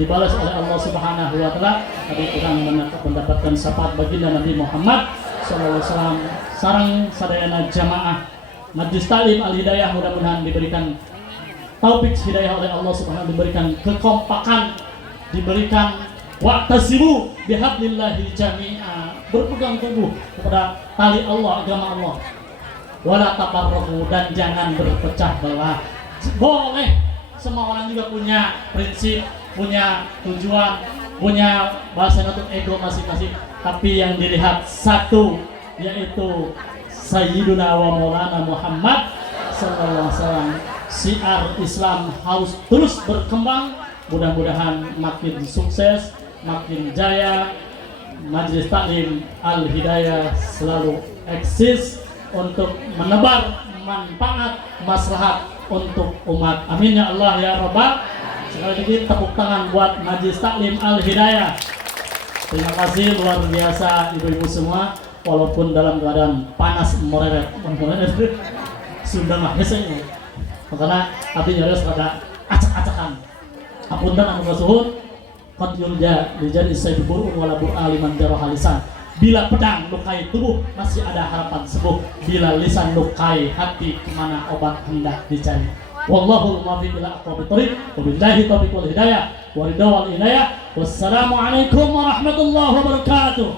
dibalas oleh Allah Subhanahu wa taala. Tadi kita mendapatkan syafaat baginda Nabi Muhammad sallallahu alaihi wasallam. Sareng sadayana jamaah Majlis Ta'lim Al Hidayah mudah-mudahan diberikan taufik hidayah oleh Allah Subhanahu, diberikan kekompakan, diberikan wa'tasimu bihablillahi jami'a, berpegang teguh kepada tali Allah, agama Allah. Wala tafarraqu, dan jangan berpecah belah. Boleh semua orang juga punya prinsip, punya tujuan, punya bahasa untuk ego masing-masing, tapi yang dilihat satu, yaitu Sayyiduna wa Maulana Muhammad sallallahu alaihi wasallam. Syiar Islam harus terus berkembang, mudah-mudahan makin sukses, makin jaya. Majlis Ta'lim Al Hidayah selalu eksis untuk menebar manfaat maslahat untuk umat. Amin ya Allah ya Rabbal. Sekali lagi tepuk tangan buat Majlis Ta'lim Al Hidayah. Terima kasih luar biasa ibu-ibu semua, walaupun dalam keadaan panas mereret sudah mah hesenya. Karena api nyaris pada acak-acakan. Apunten anu kasuhun qad yurja dijadi sayyidul wala aliman jarah lisan. Bila pedang lukai tubuh masih ada harapan sembuh. Bila lisan lukai hati kemana obat hendak dicari. Wallahul muwaffiq ila aqwamit thoriq. Wabillahi taufiq wal hidayah wa ridha wal inayah. Wassalamualaikum warahmatullahi wabarakatuh.